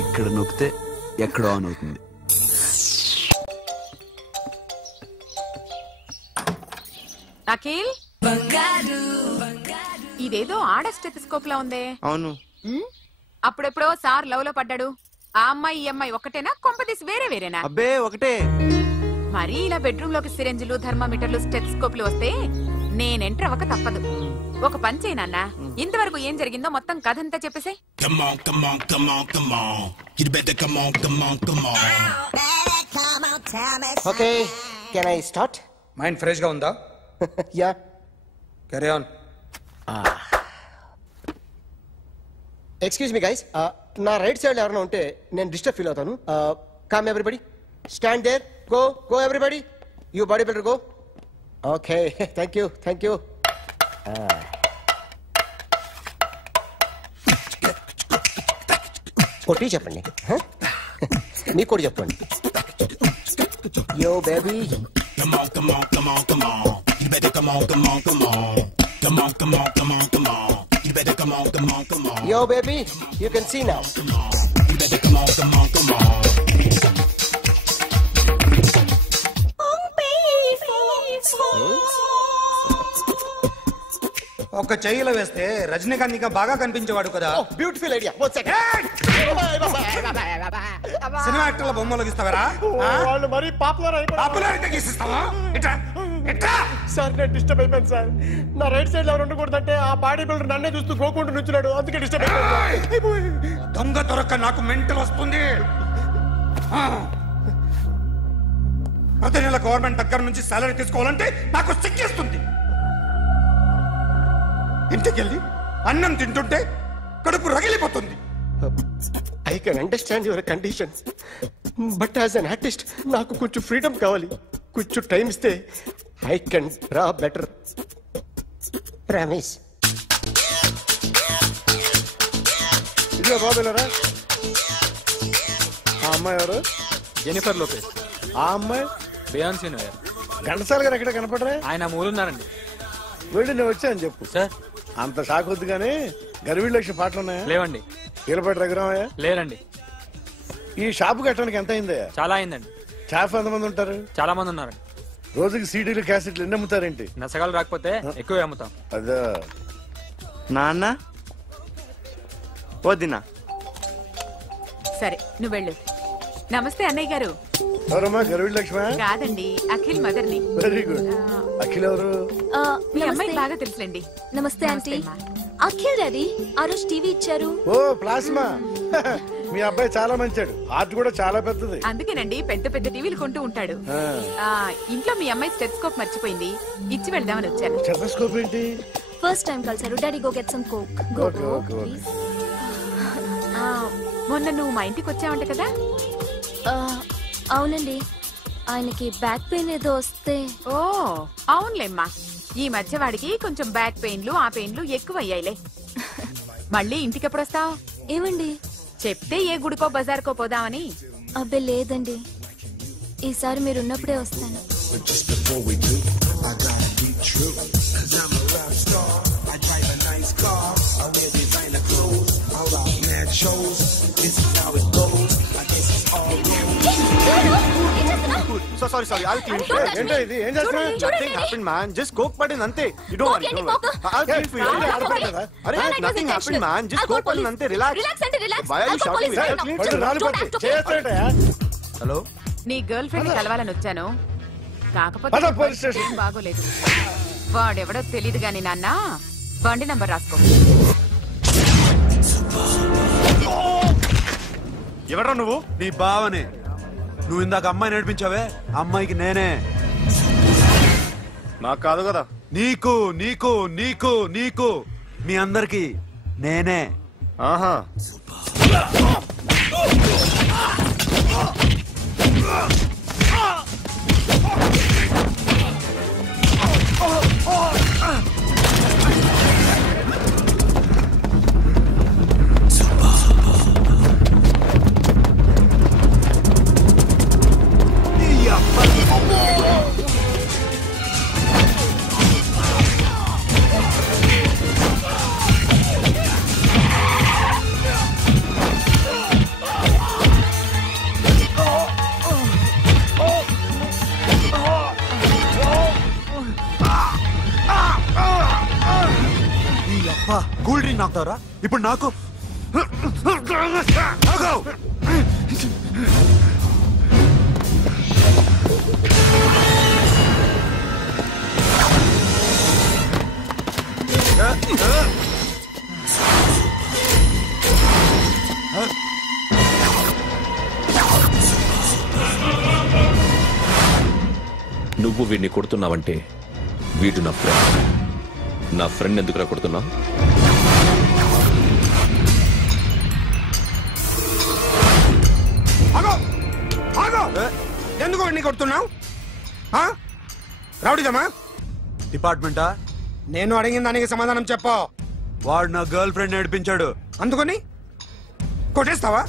ఇక్కడ నొక్కితే ఎక్కడో ఆన్ అవుతుంది. అఖిల్, ఇదేదో ఆడ స్టెథోస్కోప్ లా ఉందే. అవును. అప్పుడెప్పుడో సార్ లవ్ లో పడ్డాడు. ఆ అమ్మాయి ఈ అమ్మాయి ఒకటేనా, కొంపదీసి వేరే వేరేనా? అబ్బే ఒకటే. మరి ఇలా బెడ్రూమ్ లోకి సిరెంజులు, థర్మామీటర్లు, స్టెథోస్కోప్లు వస్తే నేను ఎంటర్ అవ్వక తప్పదు. ఒక పని చేయి నాన్న, ఇంతవరకు ఏం జరిగిందో మొత్తం కథ అంతా చెప్పేసే. Okay, can I start? Mind fresh గా ఉందా? Yeah, carry on. Excuse me guys, నా రైట్ సైడ్ ఎవరైనా ఉంటే నేను డిస్టర్బ్ ఫీల్ అవుతాను. Come everybody, stand there, go go everybody, you body builder go. Okay, thank you thank you. కొట్టి చెప్పండి, మీకు కూడా చెప్పండి. Yo baby, come on, come on, come on, come on. You better come on, come on, come on. Come on, come on, come on, come on. You better come on, come on, come on. Yo, baby, you can see now. Come on. You better come on, come on, come on. ఒక చెయ్యిలో వేస్తే రజనీకాంత్ ఇంకా బాగా కనిపించేవాడు కదా. Beautiful idea. One second. Cinema యాక్టర్ల బొమ్మలు గీస్తావరా? వాళ్ళు మరి పాపులారిటీ గీసిస్తావా? సార్ నేను డిస్టర్బ్ అయిపోయాను సార్. నా రైట్ సైడ్ ఎవరు ఉండకూడదంటే ఆ బాడీ బిల్డర్ నన్నే చూస్తూ గోకుంటూ నుంచున్నాడు, అందుకే డిస్టర్బ్ అయిపోయాను. దొంగ దొరక్క నాకు మెంటల్ వస్తుంది. ప్రతి నెల గవర్నమెంట్ దగ్గర నుంచి సాలరీ తీసుకోవాలంటే నాకు సిగ్గేస్తుంది. ఇంటికెళ్ళి అన్నం తింటుంటే కడుపు రగిలిపోతుంది. I can understand your conditions, but as an artist నాకు కొంచెం ఫ్రీడమ్ కావాలి. కొంచెం టైం ఇస్తే I can draw better. Promise. ఇదిగో బాబులరా, ఆ అమ్మాయి ఎవరు? Jennifer Lopez. ఆ అమ్మాయి బియాన్సీ నోయర్. ఘంటసాల గారు ఎక్కడ కనపడరా? ఆయన మూలున్నారండి. వెళ్ళి నేను వచ్చాను చెప్పు. సార్ అంత షాక్ వద్దు కానీ గర్వీళ్ళ లక్ష పాటలు ఉన్నాయా? లేవండి. కీలపాటి రఘురామయ్య లేరండి. ఈ షాపు కట్టడానికి ఎంత అయిందా? చాలా అయిందండి. షాప్ ఎంతమంది ఉంటారు? చాలా మంది ఉన్నారండి. రోజుకి సీడీలు క్యాసెట్లు ఎన్ని అమ్ముతారేంటి? నసగాలు రాకపోతే ఎక్కువ అమ్ముతాం. అదా నాన్న వద్దినా. సరే నువ్వు వెళ్ళు. నమస్తే అన్నయ్య గారు. ఎవరమ్మా? గర్వీళ్ళ లక్ష్మ? కాదండి, అఖిల్ మదర్ని. Very good. అఖిల్ ఎవరు? మీ అమ్మాయి బాగా తెలుసులేండి. నమస్తే ఆంటీ. అఖిల్ డాడీ ఆ రోజు టీవీ ఇచ్చారు. ఓ ప్లాస్మా. మీ అబ్బాయి చాలా మంచాడు, హార్ట్ కూడా చాలా పెద్దది. అందుకేనండి పెద్ద పెద్ద టీవీలు కొంటూ ఉంటాడు. ఇంట్లో మీ అమ్మాయి స్టెథోస్కోప్ మర్చిపోయింది, ఇచ్చి వెళ్దామని వచ్చాను. స్టెథోస్కోప్ ఏంటి? ఫస్ట్ టైం కలిసారు. Daddy go get some coke. Okay okay okay. మొన్న నువ్వు మా ఇంటికి వచ్చావంట కదా? అవునండి, ఆయనకి బ్యాక్ పెయిన్ ఏదో వస్తే. ఓ అవునులేమ్మా, ఈ మధ్య వాడికి కొంచెం బ్యాక్ పెయిన్లు ఆ పెయిన్లు ఎక్కువ అయ్యాయిలే. మళ్ళీ ఇంటికి ఎప్పుడు వస్తావు? ఏమండి చెప్తే ఏ గుడికో బజార్కో పోదామని. అబ్బే లేదండి, ఈసారి మీరున్నప్పుడే వస్తాను. But just before we do, I gotta be true. Cause I'm a rap star. I drive a nice car. I wear designer clothes. I rock mad shows. This is how it goes. I guess it's all so sorry I'll clean for you. ఏంటో ఇది? ఏం చేస్తున్నావు? Nothing happened, man. Just coke పడింది అంతే. You don't worry. I'll clean for you. అరే nothing happened, man. Just coke పడింది అంతే. Relax. Why are you shouting? I'll clean for you. Hello, నీ గర్ల్ ఫ్రెండ్ కలవాలని వచ్చాను, కాకపోతే పద పోలీస్ స్టేషన్. ఏం బాగోలేదు. వాడెవడో తెలీదు గాని నాన్న, బండి నంబర్ రాసుకో. ఎవరా నువ్వు? నీ బావనే. నువ్వు ఇందాక అమ్మాయి నడిపించావే, అమ్మాయికి నేనే. నాకు కాదు కదా. నీకు నీకు నీకు నీకు మీ అందరికి నేనే. ఆహా, కూల్ డ్రింక్ నాకుతావరా ఇప్పుడు? నాకు నువ్వు వీడిని కొడుతున్నావంటే వీడు నా ఫ్రెండ్. నా ఫ్రెండ్ ఎందుకురా కొడుతున్నావు? ఎందుకు వాడిని కొడుతున్నావు? రౌడీజమా? డిపార్ట్మెంటా? నేను అడిగిన దానికి సమాధానం చెప్పు. వాడు నా గర్ల్ ఫ్రెండ్ నడిపించాడు. అందుకని కొట్టేస్తావా?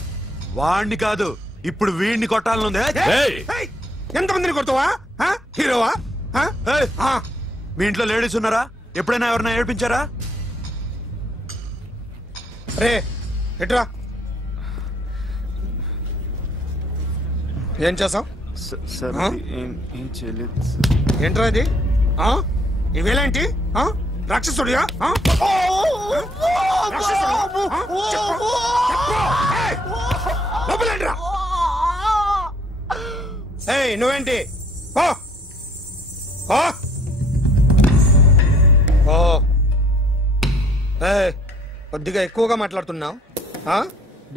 వాడిని కాదు, ఇప్పుడు వీడిని కొట్టాలనుంది. ఎంతమందిని కొడతావా? హీరోవా? మీ ఇంట్లో లేడీస్ ఉన్నారా? ఎప్పుడైనా ఎవరైనా ఏడిపించారా? రే ఎట్రా, ఏం చేసావు? ఏం చేయలేదు. ఏంట్రా ఇది? ఇవేలాంటి రాక్షసుడియా? లోపలేంట్రా? ఏయ్ నువ్వేంటి? కొద్దిగా ఎక్కువగా మాట్లాడుతున్నావు.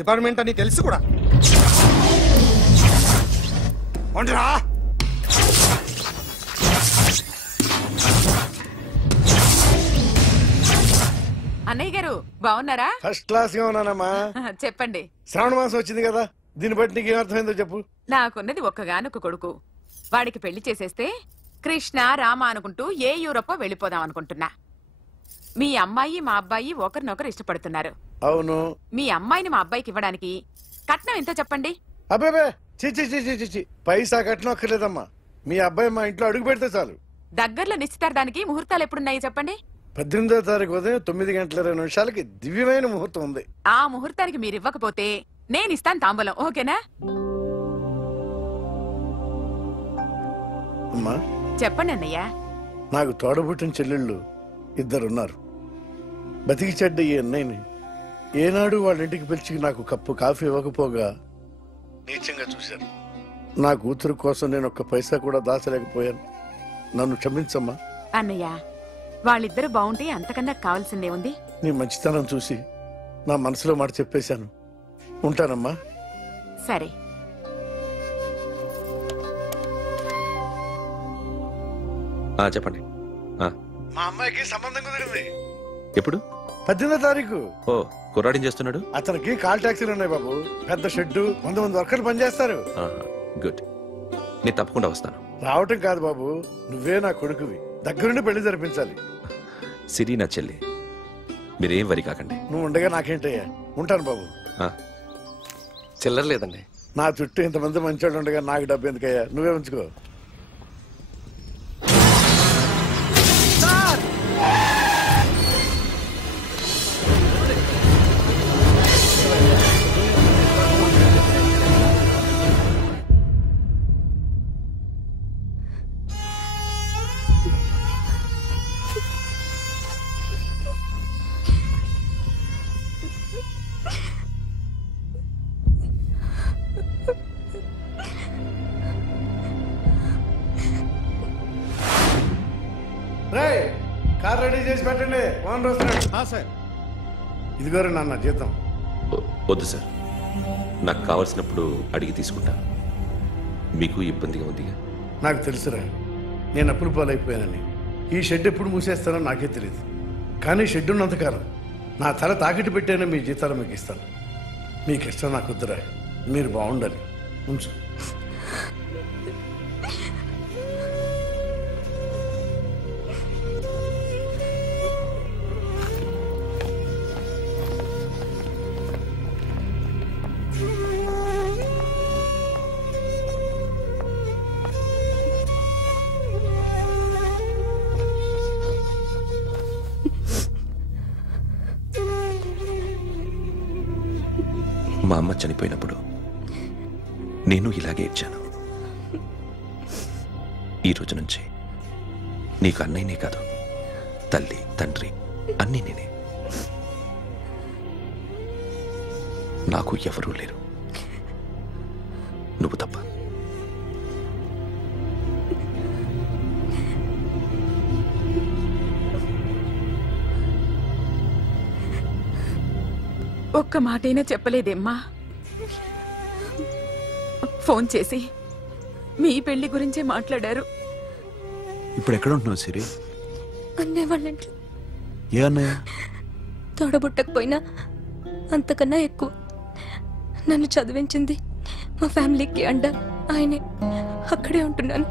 డిపార్ట్మెంట్ అని తెలుసు కూడా. ఒంటరా అన్నయ్య గారు బాగున్నారా? ఫస్ట్ క్లాస్ గా ఉన్నానమ్మా. చెప్పండి. శ్రావణ మాసం వచ్చింది కదా, దీన్ని బట్టి నీకు ఏమర్థమైందో చెప్పు. నాకున్నది ఒక్కగానొక్క కొడుకు. వాడికి పెళ్లి చేసేస్తే కృష్ణ రామ అనుకుంటూ ఏ యూరోపో వెళ్ళిపోదాం అనుకుంటున్నా. మీ అమ్మాయి మా అబ్బాయి ఒకరినొకరు ఇష్టపడుతున్నారు. అవును. మీ అమ్మాయిని మా అబ్బాయికి ఇవ్వడానికి కట్నం ఎంత చెప్పండి? అబ్బే చిచి పైసా కట్నం అక్కర్లేదమ్మా. మీ అబ్బాయి మా ఇంట్లో అడుగు పెడితే చాలు. దగ్గరలో నిశ్చితార్థానికి ముహూర్తాలు ఎప్పుడున్నాయి చెప్పండి? 18వ తారీఖు ఉదయం 9:20 దివ్యమైన ముహూర్తం ఉంది. ఆ ముహూర్తానికి మీరు ఇవ్వకపోతే నేను ఇస్తాను తాంబూలం. ఓకేనా? అమ్మా చెప్పండి అన్నయ్య. నాకు తోడబుట్టిన చెల్లెళ్ళు ఇద్దరున్నారు. బతికి చెడ్డ ఈ అన్నయ్యని ఏనాడు వాళ్ళ ఇంటికి పిలిచి నాకు కప్పు కాఫీ ఇవ్వకపోగా నీచంగా చూశాను. నా కూతురు కోసం నేను ఒక్క పైసా కూడా దాచలేకపోయాను. నన్ను క్షమించమ్మా. అన్నయ్య, వాళ్ళిద్దరు బాగుంటే అంతకన్నా కావాల్సిందే ఉంది. నీ మంచితనం చూసి నా మనసులో మాట చెప్పేశాను. ఉంటానమ్మా. సరే. చెప్పండి. మా అమ్మాయికి సంబంధం కుదిరింది. ఎప్పుడు? 18వ తారీఖు. ఓ కుర్రాడేం చేస్తున్నాడు? అతనికి కాల్ టాక్సీలు ఉన్నాయి బాబు. పెద్ద షెడ్డు, 100 మంది వర్కర్లు పనిచేస్తారు. గుడ్, నేను తప్పకుండా వస్తాను. రావటం కాదు బాబు, నువ్వే నా కొడుకువి, దగ్గరుండి పెళ్లి జరిపించాలి. సిరి నా చెల్లి, మీరేం వరి కాకండి. నువ్వు ఉండగా నాకేంటయ్యా. ఉంటాను బాబు. చిల్లర లేదండి. నా చుట్టూ ఇంతమంది మంచోళ్ళు ఉండగా నాకు డబ్బు ఎందుకయ్యా, నువ్వే ఉంచుకో. కార్ రెడీ చేసి పెట్టండి, ఓనర్ వస్తున్నాడు. సార్ ఇదిగోరు నాన్న జీతం. వద్దు సార్, నాకు కావాల్సినప్పుడు అడిగి తీసుకుంటాను. మీకు ఇబ్బందిగా ఉంది? నాకు తెలుసురా, నేను అప్పులు పాలైపోయానని. ఈ షెడ్ ఎప్పుడు మూసేస్తానో నాకే తెలియదు. కానీ షెడ్ ఉన్నంతకాలం నా తల తాకిట్టు పెట్టానో మీ జీతాలు మీకు ఇస్తాను. మీకు ఇష్టం నాకు వద్దురా, మీరు బాగుండాలి. ఉంచు. మా అమ్మ చనిపోయినప్పుడు నేను ఇలాగే ఇచ్చాను. ఈ రోజు నుంచి నీకు అన్నయ్యనే కాదు, తల్లి తండ్రి అన్నీ నేనే. నాకు ఎవరూ లేరు, నువ్వు తప్ప. ఒక్క మాటైనా చెప్పలేదేమ్మా? ఫోన్ చేసి మీ పెళ్లి గురించే మాట్లాడారు. ఇప్పుడు ఎక్కడ ఉంటున్నావు సిరి? అన్నయ్య వాళ్ళంట్లో. ఏ అన్నయ్య? తోడబుట్టకపోయినా అంతకన్నా ఎక్కువ నన్ను చదివించింది మా ఫ్యామిలీకి అండ ఆయనే. అక్కడే ఉంటున్నాను.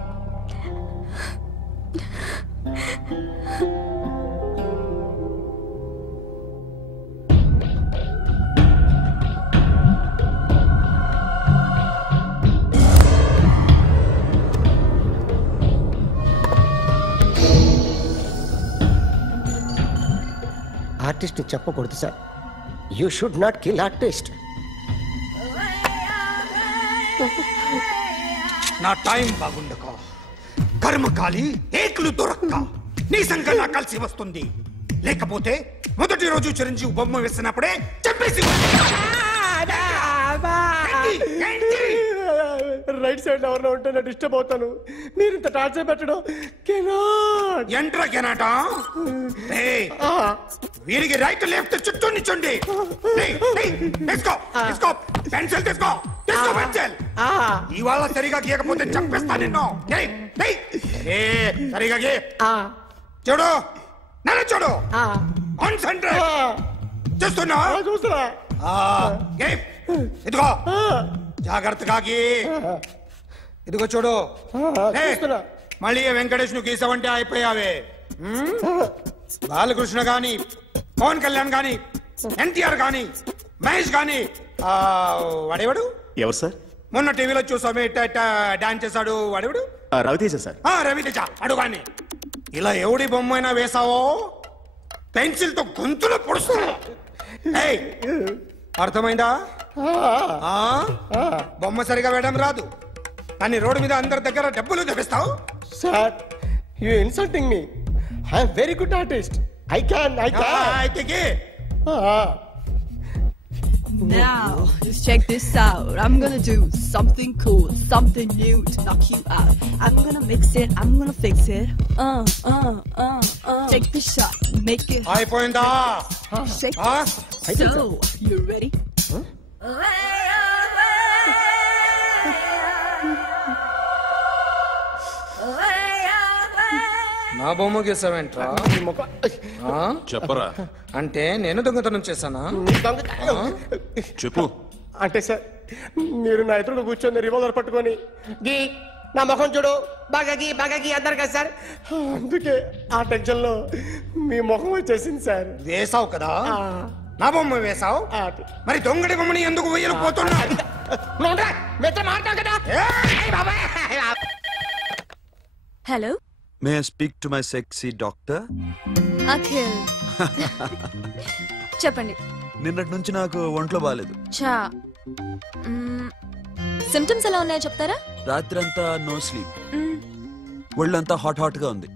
ఆర్టిస్ట్ చెప్పకూడదు sir. You should not kill artist. నా టైం బాగుండకో, కర్మకాలి ఏకులు దొరక్క నీ సంకల్లా కలిసి వస్తుంది. లేకపోతే మొదటి రోజు చిరంజీవి బొమ్మ వేసినప్పుడే చెప్పేసి రైట్ సైడ్ ఎవరిలో ఉంటే నేను డిస్టర్బ్ అవుతాను. మీరు ఇంత టార్చర్ పెట్టడం ఎంట్రా కెనాట. వీరికి రైట్ లెఫ్ట్ చుట్టూ నిచ్చండి. పెన్సిల్ తీసుకో, పెన్సిల్. ఇవాళ సరిగా గీయకపోతే చంపేస్తా నిన్ను. సరిగా గీ. చూడు, నన్ను చూడు. కాన్సంట్రేట్ చూస్తున్నా. ఇదిగో జాగ్రత్తగా గీ. ఇదిగో చూడు. మళ్ళీ వెంకటేష్ ను గీసావంటే అయిపోయావే. బాలకృష్ణ గాని, పవన్ కళ్యాణ్ గాని, ఎన్టీఆర్ గాని, మహేష్ గాని, వాడేవాడు ఎవరు సార్? మొన్న టీవీలో చూసామే డాన్స్ చేశాడు, వాడేవాడు? రవితేజ సార్. రవితేజ అడుగాని. ఇలా ఎవడి బొమ్మ అయినా వేసావో పెన్సిల్ తో గొంతులో పొడుస్తా. అర్థమైందా? బొమ్మ సరిగా వేయడం రాదు కానీ రోడ్డు మీద అందరి దగ్గర డబ్బులు తెప్పిస్తావు. Sir, you insulting me. I am very good artist. I can. Now, just check this out. I'm gonna do something cool, something new to knock you out. I'm gonna mix it, I'm gonna fix it. Take the shot, make it. అయిపోయిందా? Shake it. So, you ready? నా బొమ్మ గీసావేంట్రా? చెప్పరా. అంటే నేను దొంగతనం చేశానా? చెప్పు. అంటే సార్ మీరు నా ఎదురు కూర్చొని రివాల్వర్ పట్టుకొని గీ నా ముఖం చూడు బాగా గీ అన్నారు కదా సార్, అందుకే ఆ టెన్షన్ లో మీ ముఖం వచ్చేసింది సార్. వేసావు కదా, నా బొమ్మ వేసావు, మరి దొంగడి బొమ్మని ఎందుకు వేయలు పోతున్నా? Hello, may I speak to my sexy doctor? Akhil చెప్పండి. నిన్నటి నుంచి నాకు ఒంట్లో బాగాలేదు. చా సిమ్టమ్స్ ఎలా ఉన్నాయో చెప్తారా? రాత్రంతా నో స్లీప్, ఒళ్ళంతా హాట్ గా ఉంది,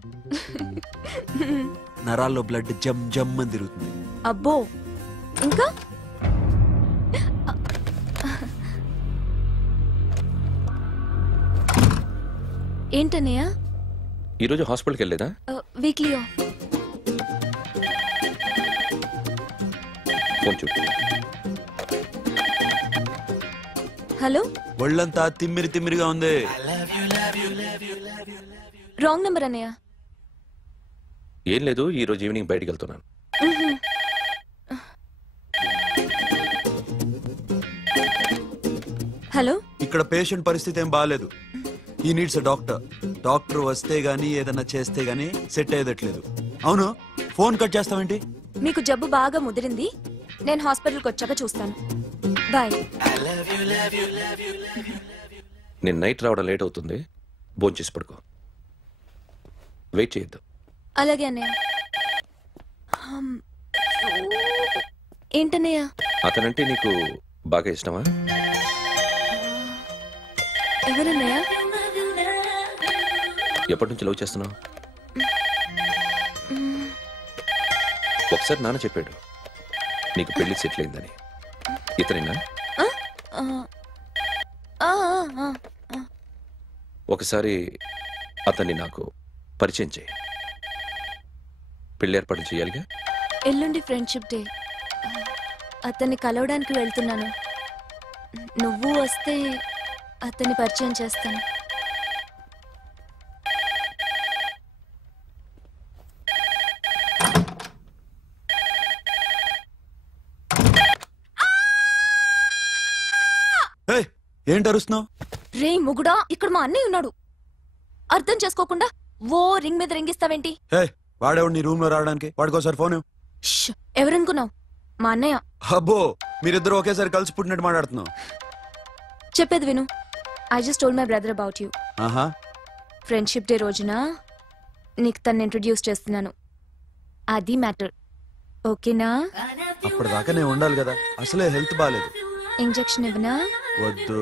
నరాల్లో బ్లడ్ జమ్ జమ్ అని తిరుగుతుంది. అబ్బో, ఇంకా ఏంటన్నయ్య? ఈరోజు హాస్పిటల్కి వెళ్ళేదా? వీక్లీ ఫోన్ చూడు. హలో, ఒళ్ళంతా తిమ్మిరిగా ఉంది. రాంగ్ నెంబర్ అన్నయ్య. ఏం లేదు, ఈరోజు ఈవినింగ్ బయటికి వెళ్తున్నాను. హలో, ఇక్కడ పేషెంట్ పరిస్థితి ఏం బాగాలేదు. ఈ నీడ్స్ డాక్టర్. డాక్టర్ వస్తే గానీ ఏదన్నా చేస్తే గానీ సెట్ అయ్యేదట్లేదు. అవును, ఫోన్ కట్ చేస్తావేంటి? మీకు జబ్బు బాగా ముదిరింది, నేను హాస్పిటల్కి వచ్చాక చూస్తాను. బాయ్. నేను నైట్ రావడం లేట్ అవుతుంది, భోంచేసి పడుకో. వెయిట్ చేయొద్దు. అలాగే అన్నయ్య. ఏంటన్నయ్య? అతనంటే నీకు బాగా ఇష్టమా? ఎవరన్నయ్య? ఎప్పటి నుంచి లవ్ చేస్తున్నావు? ఒకసారి నాన్న చెప్పాడు నీకు పెళ్లి సెటిల్ అయిందని. ఇతనేనా? ఒకసారి అతన్ని నాకు పరిచయం చేయి. పెళ్లి ఏర్పాటు చేయాలిగా. ఎల్లుండి ఫ్రెండ్షిప్ డే, అతన్ని కలవడానికి వెళ్తున్నాను. నువ్వు వస్తే అతన్ని పరిచయం చేస్తాను. ఏంటి అరుస్తున్నావు? రే ముగుడా, ఇక్కడ మా అన్నయ్య ఉన్నాడు. అర్థం చేసుకోకుండా ఓ రింగ్ మీద రింగిస్తావేంటి? వాడేవాడు నీ రూమ్ లో రావడానికి? వాడికోసారి ఫోన్. ఎవరనుకున్నావు? మా అన్నయ్య. అబ్బో, మీరిద్దరు ఒకేసారి కలిసి పుట్టినట్టు మాట్లాడుతున్నావు. చెప్పేది విను. I just told my brother about you. Friendship day రోజున నీకు తను ఇంట్రడ్యూస్ చేస్తున్నాను. అది మ్యాటర్. ఓకేనా? అప్పటిదాకా నేను ఉండాలి కదా, అసలే హెల్త్ బాగాలేదు. ఇంజెక్షన్ ఇవ్వనా? వద్దు.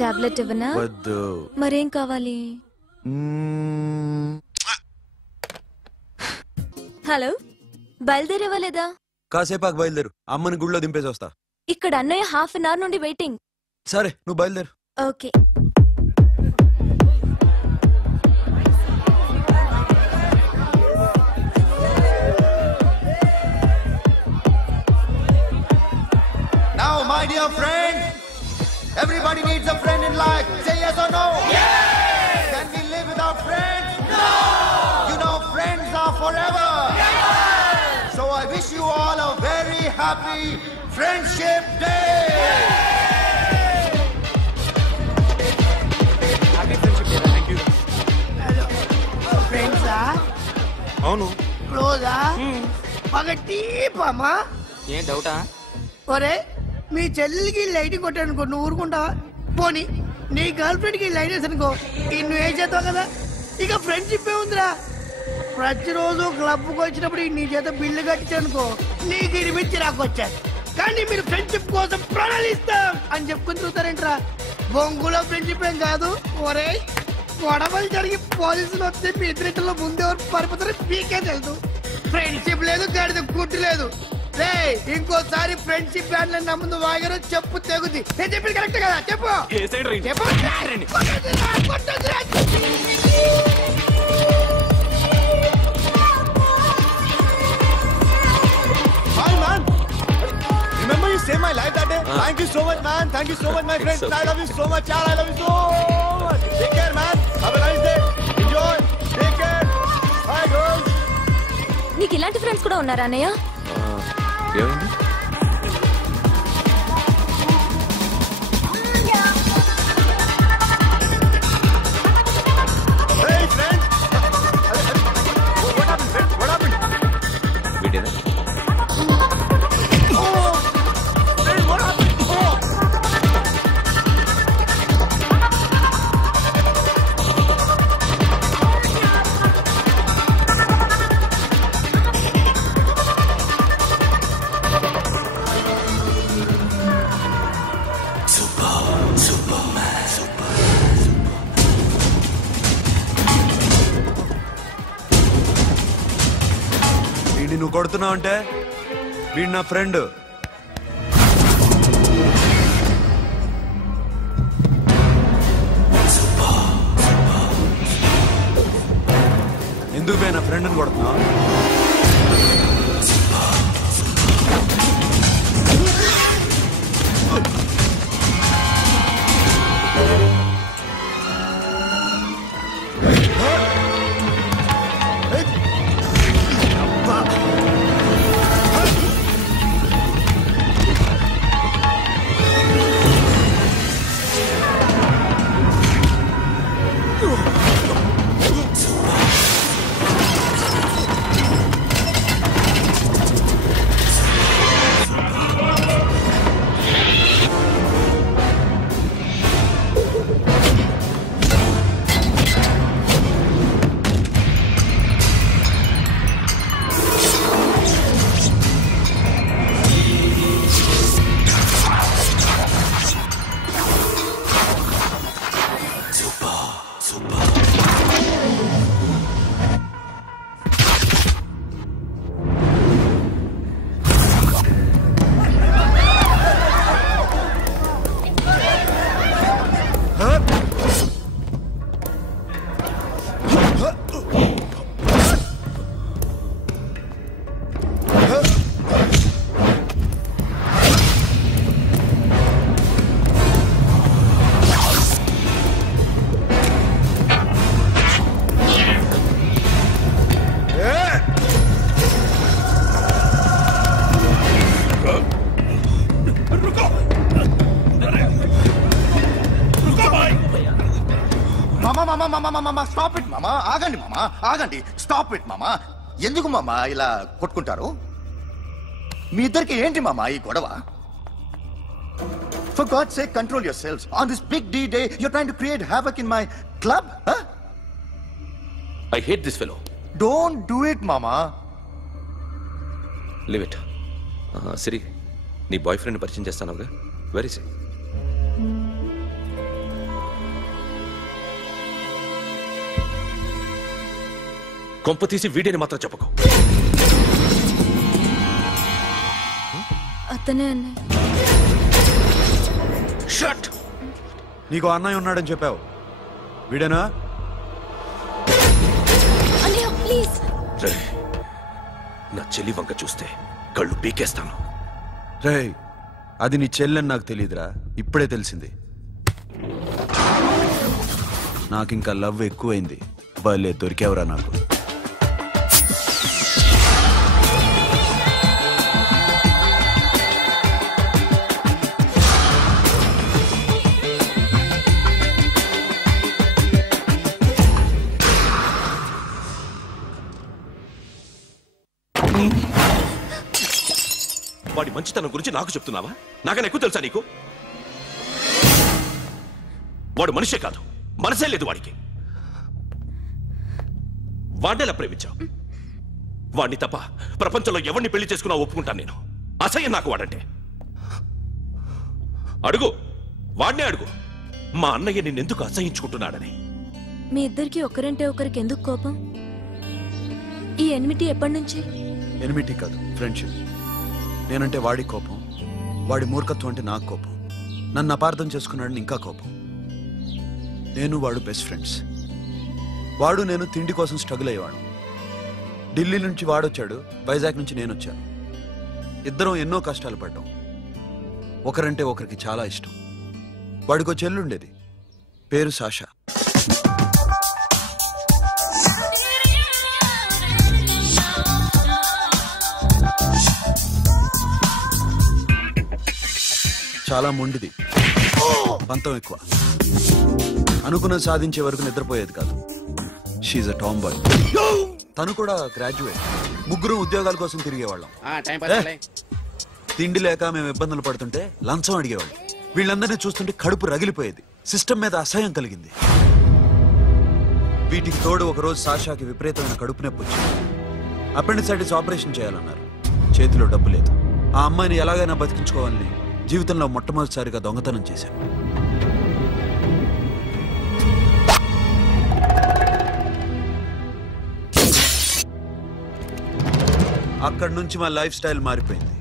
టాబ్లెట్ ఇవ్వనా? వద్దు. మరేం కావాలి? హలో, బయలుదేరేవాలేదా? కాసేపాకు బయలుదేరు, అమ్మని గుళ్ళో దింపేసి వస్తా. ఇక్కడ అన్నయ్య హాఫ్ అన్ అవర్ నుండి వెయిటింగ్. సరే, నువ్వు బయలుదేరు. Okay. Now, my dear friends, everybody needs a friend in life. Say yes or no? Yes! Can we live without friends? No! You know, friends are forever. Yes! So I wish you all a very happy Friendship Day! Happy Friendship Day. Thank you. Friends, అవును. క్లోజా? బాగా డీపమ్మా? ఏం డౌటా? ఒరే, మీ చెల్లెలికి light కొట్టానుకో, నువ్వు ఊరుకుంటావా? పోనీ నీ girl friend కి లైట్ వేసానుకో, నువ్వు ఏం చేస్తావు కదా? ఇక ఫ్రెండ్షిప్ ఏ ఉందిరా. ప్రతిరోజు క్లబ్కి వచ్చినప్పుడు నీ చేత బిల్లు కట్టించనుకో, నీకు ఇరిమిచ్చి రాకొచ్చాను. కానీ మీరు ఫ్రెండ్షిప్ కోసం ప్రణాళిస్తాం అని చెప్పుకుని చూస్తారేంట్రా? బొంగులో ఫ్రెండ్షిప్ ఏం కాదు. ఒరే, గొడవలు జరిగి పోలీసులు వస్తే మీ ఇద్దరిలో ముందెవరు పరిపోతారో మీకే తెలుసు. ఫ్రెండ్షిప్ లేదు, గడిద గుడ్డు లేదు. రే, ఇంకోసారి ఫ్రెండ్షిప్ బ్యాండ్ నా ముందు వాగారో చెప్పు తెగుద్ది. నేను చెప్పింది కరెక్ట్ కదా? చెప్పు. Hi man, remember you saved my life that day? Thank you so much, man. Thank you so much, my friends. I love you so much, yaar. I love you so much. Take care, man. Have a nice day. Enjoy. Take care. నీకు ఇలాంటి friends కూడా ఉన్నారా అన్నయ్య? ఏమైంది? వీడేనా? వీడిని నువ్వు కొడుతున్నావు అంటే వీడు నా ఫ్రెండ్. ఎందుకు పోయి నా ఫ్రెండ్ని కొడుతున్నావు? స్టాప్ ఇట్ మామా, ఆగండి మామా, ఆగండి. స్టాప్ ఇట్ మామా. ఎందుకు మామా ఇలా కొట్టుకుంటారు? మీ ఇద్దరికి ఏంటి మామా ఈ గొడవ? For God's sake, control yourselves. On this big D day, you're trying to create havoc in my club? Huh? I hate this fellow. Don't do it, mama. Leave it. Siri, నీ బాయ్ ఫ్రెండ్ పరిచయం చేస్తానుగా. Very సే. కొంప తీసి వీడియోని మాత్రం చెప్పకు. అతనే అన్నయ్య. Shut. నీకు అన్నయ్య ఉన్నాడని చెప్పావు, వీడేనా? అన్నయ్య ప్లీజ్. నా చెల్లి వంక చూస్తే కళ్ళు పీకేస్తాను. రే, అది నీ చెల్లెని నాకు తెలియదురా, ఇప్పుడే తెలిసింది. నాకింకా లవ్ ఎక్కువైంది. భలే దొరికావురా నాకు. వాడి మంచితనం గురించి నాకు చెప్తున్నావా? నాకన్నా ఎక్కువ తెలుసా నీకు? వాడు మనిషే కాదు, మనసే లేదు వాడికి. వాడినేలా ప్రేమించావు? వాడిని తప్ప ప్రపంచంలో ఎవరిని పెళ్లి చేసుకున్నా ఒప్పుకుంటాను నేను. అసహ్యం నాకు వాడంటే. అడుగు, వాడినే అడుగు, మా అన్నయ్య నిన్నెందుకు అసహించుకుంటున్నాడని. మీ ఇద్దరికి ఒకరంటే ఒకరికి ఎందుకు కోపం? ఈ ఎనిమిటీ ఎప్పటి నుంచి? ఎనిమిటీ కాదు, ఫ్రెండ్షిప్. నేనంటే వాడి కోపం, వాడి మూర్ఖత్వం అంటే నాకు కోపం. నన్ను అపార్థం చేసుకున్నాడని ఇంకా కోపం. నేను వాడు బెస్ట్ ఫ్రెండ్స్. వాడు నేను తిండి కోసం స్ట్రగుల్ అయ్యేవాడు. ఢిల్లీ నుంచి వాడొచ్చాడు, వైజాగ్ నుంచి నేను వచ్చాను. ఇద్దరం ఎన్నో కష్టాలు పడ్డాం. ఒకరంటే ఒకరికి చాలా ఇష్టం. వాడికో చెల్లుండేది, పేరు సాషా. చాలా మొండిది, పంతం ఎక్కువ. అనుకున్నది సాధించే వరకు నిద్రపోయేది కాదు. She's a tomboy. తను కూడా గ్రాడ్యుయేట్. ముగ్గురు ఉద్యోగాల కోసం తిరిగేవాళ్ళం. తిండి లేక మేము ఇబ్బందులు పడుతుంటే లంచం అడిగేవాళ్ళం. వీళ్ళందరినీ చూస్తుంటే కడుపు రగిలిపోయేది. సిస్టమ్ మీద అసహ్యం కలిగింది. వీటికి తోడు ఒకరోజు సాషాకి విపరీతమైన కడుపు నొప్పి వచ్చింది. అపెండిసైటిస్ ఆపరేషన్ చేయాలన్నారు. చేతిలో డబ్బు లేదు. ఆ అమ్మాయిని ఎలాగైనా బతికించుకోవాలని జీవితంలో మొట్టమొదటిసారిగా దొంగతనం చేశాను. అక్కడి నుంచి మా లైఫ్ స్టైల్ మారిపోయింది.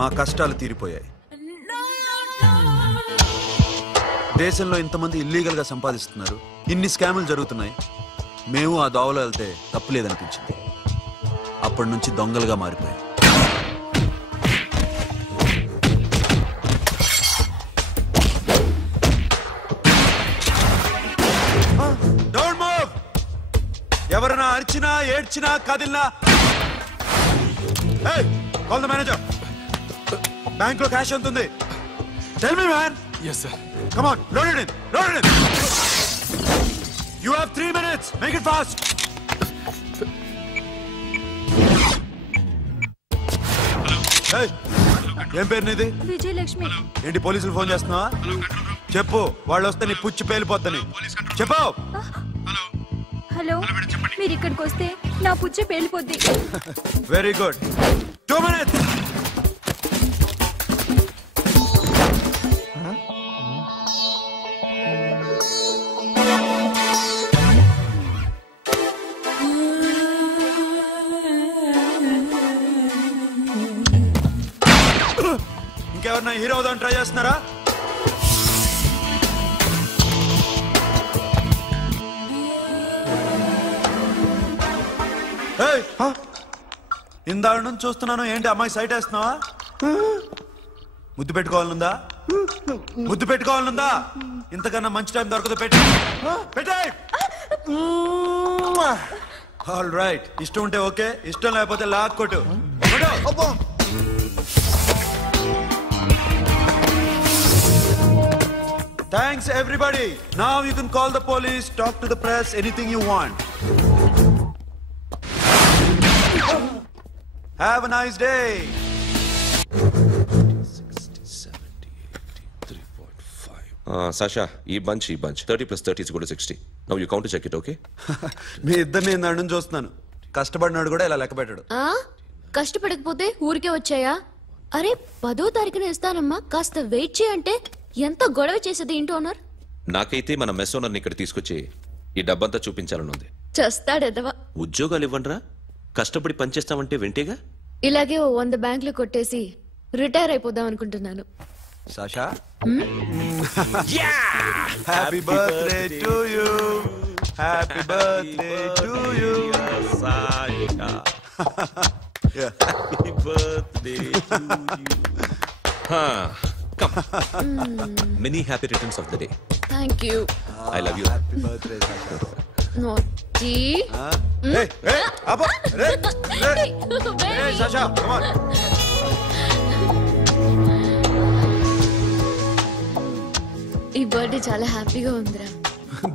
మా కష్టాలు తీరిపోయాయి. దేశంలో ఇంతమంది ఇల్లీగల్ గా సంపాదిస్తున్నారు, ఇన్ని స్కాములు జరుగుతున్నాయి. మేము ఆ దోవలో వెళ్తే తప్పులేదనిపించింది. అప్పటి నుంచి దొంగలుగా మారిపోయాం. ఎవరైనా అరిచినా ఏడ్చినా కదిలినా కాల్ ద మేనేజర్. బ్యాంక్ లో క్యాష్ ఎంత ఉంది? Tell me man. yes sir. come on, load it in. You have 3 minutes. Make it fast. hey, ఏం పేరు నీది? విజయలక్ష్మి. ఏంటి పోలీసులు ఫోన్ చేస్తున్నావా? చెప్పు, వాళ్ళు వస్తే నీ పుచ్చి పేలిపోద్దని చెప్పు. హలో, మీరు ఇక్కడికి వస్తే నా పుచ్చి పేలిపోద్ది. Very good. 2 minutes. ఇంకెవరన్నా హీరో అవుదాం ట్రై చేస్తున్నారా? ఇందాక నుంచి చూస్తున్నాను, ఏంటి అమ్మాయి సైట్ వేస్తున్నావా? ముద్దు పెట్టుకోవాలనుందా? ఇంతకన్నా మంచి టైం దొరకదు. పెట్టే. All right. ఇష్టం ఉంటే ఓకే, ఇష్టం లేకపోతే లాక్ కొట్టు. Thanks everybody. Now you can call the police, talk to the press, anything you want. Have a nice day. 'Sasha, ఈ bunch 30 plus 30 is equal to 60. Now you count to check it, okay? మీ ఇద్దరిని నేను చూస్తున్నాను. కష్టపడినాడు కూడా ఇలా లెక్క పెట్టాడు. కష్టపడకపోతే ఊరికే వచ్చాయా? అరే 10వ తారీఖున ఇస్తానమ్మా, కాస్త వెయిట్ చేయంటే ఎంత గొడవ చేసేది ఇంటి ఓనర్. నాకైతే మన మెస్ ఓనర్ని ఇక్కడ తీసుకొచ్చి ఈ డబ్బంతా చూపించాలని ఉంది. చేస్తాడెదవా. ఉద్యోగాలు ఇవ్వండిరా, కష్టపడి పనిచేస్తామంటే వింటేగా. ఇలాగే 100 బ్యాంకులు కొట్టేసి రిటైర్ అయిపోదాం అనుకుంటున్నాను. Sasha, happy birthday to you. Happy birthday to you Sasha. Happy birthday to you. Come. Many happy returns of the day. Thank you. I love you. Happy birthday, Sasha. Naughty. Hey, Abba. Hey, Sasha, come on. ఈ birthday చాలా హ్యాపీగా ఉందిరా.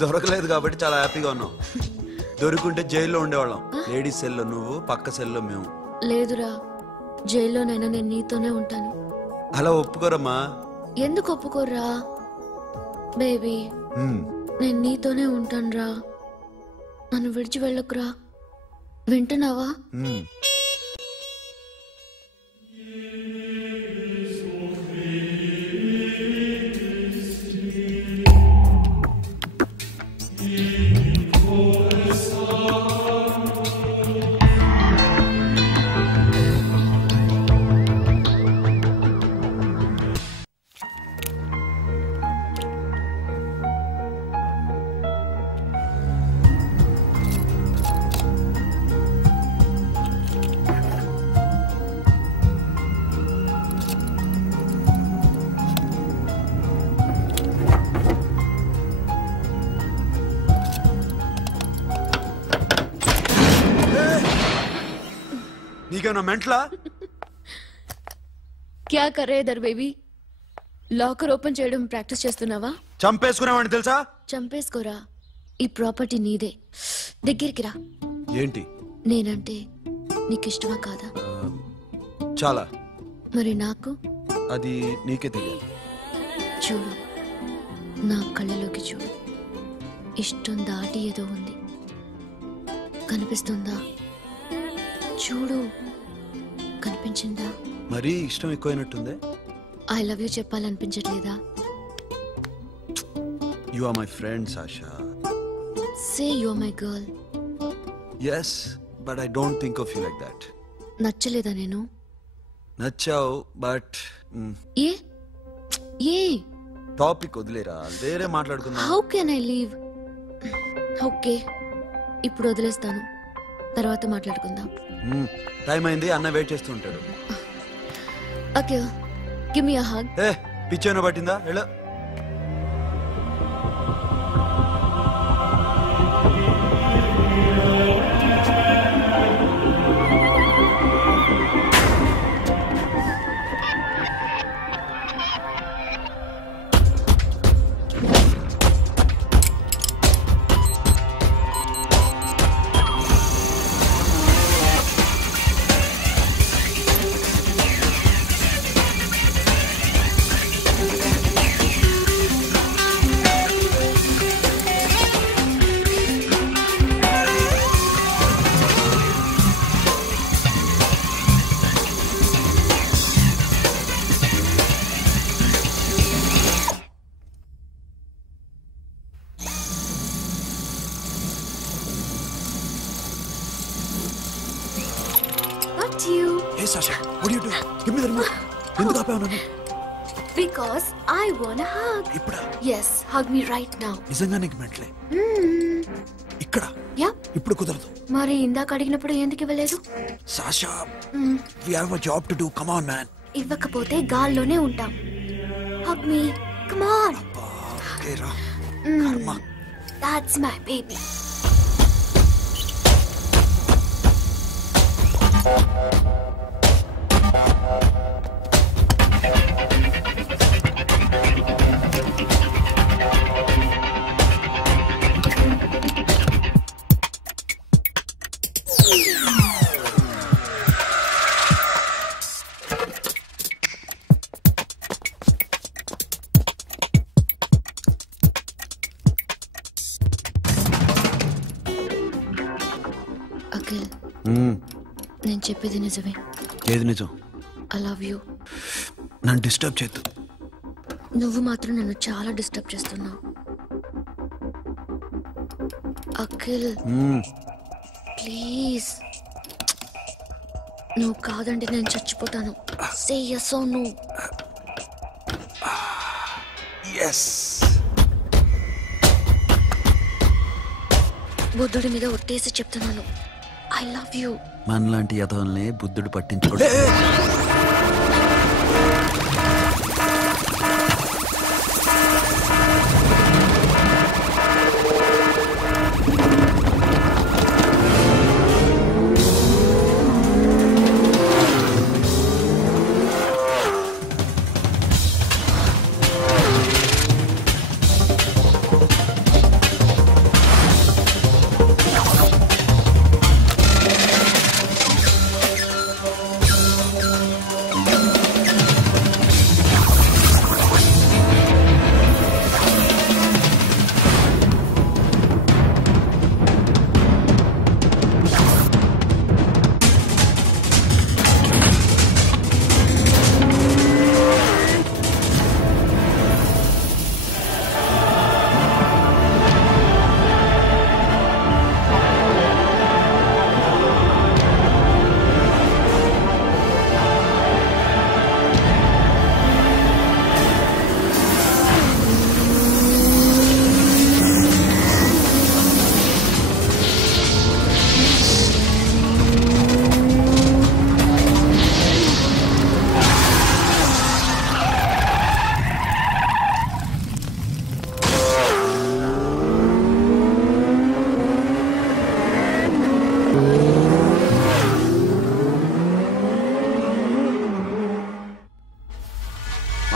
దొరకలేదు కాబట్టి చాలా హ్యాపీగా ఉన్నాం. దొరుకుంటే జైల్లో ఉండేవాళ్ళం. లేడీస్ సెల్లో నువ్వు, పక్క సెల్లో మేము. లేదురా, జైల్లోనైనా నేను నీతోనే ఉంటాను. అలా ఒప్పుకోరమ్మా. ఎందుకు ఒప్పుకోర్రా బేబీ? నేను నీతోనే ఉంటానురా, నన్ను విడిచి వెళ్ళకురా. వింటున్నావా? నీకేమన్నా మెంట్లా? क्या कर रहे इधर बेबी? లాకర్ ఓపెన్ చేయడం ప్రాక్టీస్ చేస్తున్నావా? చంపేసుకున్నావని తెలుసా? చంపేసుకోరా, ఈ ప్రాపర్టీ నీదే. దగ్గరికి రా. ఏంటి? నేనంటే నీకు ఇష్టమా కాదా? చాలా. మరి నాకు? అది నీకే తెలియాలి. చూడు, నా కళ్ళలోకి చూడు. ఇష్టం దాటి ఏదో ఉంది, కనిపిస్తుందా? చూడు, కనిపించిందా? మరీ ఇష్టం ఎక్కువైనట్టుందే. ఐ లవ్ యూ చెప్పాలనిపించట్లేదా? You are my friend Sasha. Say you are my girl. Yes, but I don't think of you like that. నచ్చలేదా నేను? నచ్చావు, బట్ ఏ ఏ టాపిక్ వదిలేరా, వేరే మాట్లాడుకుందాం. How can I leave? Okay, ఇప్పుడు వదిలేస్తాను, తర్వాత మాట్లాడుకుందాం. టైం అయింది, అన్న వెయిట్ చేస్తూ ఉంటాడు. Okay, give me a hug. ఏ పిచ్చేనో పట్టిందా? వెళ్ళు. Sasha, what are you doing? Give me the remote. ఎందుకు ఆపావు నన్ను? Because I want a hug. ఇప్పుడా? Yes, hug me right now. నిజంగా నీకు మెంటలే? ఇక్కడ? యా. ఇప్పుడు కుదరదు. మరి ఇందాక అడిగినప్పుడు ఎందుకు ఇవ్వలేదు? Sasha, we have a job to do. Come on, man. ఇవ్వకపోతే గాల్లోనే ఉంటాం. Hug me. Come on. Okay, రా. కర్మ. That's my baby. అఖిల్, నేను చెప్పేది నిజమే. ఏది నిజం? I love you. నన్ను డిస్టర్బ్ చేయొద్దు. నువ్వు మాత్రం నన్ను చాలా డిస్టర్బ్ చేస్తున్నావు. అఖిల్ ప్లీజ్, నువ్వు కాదంటే నేను చచ్చిపోతాను. సే yes or no. yes. బుద్ధుడి మీద ఒట్టేసి చెప్తున్నాను, ఐ లవ్ యూ. మనలాంటి యథోల్ని బుద్ధుడు పట్టించుకోడు.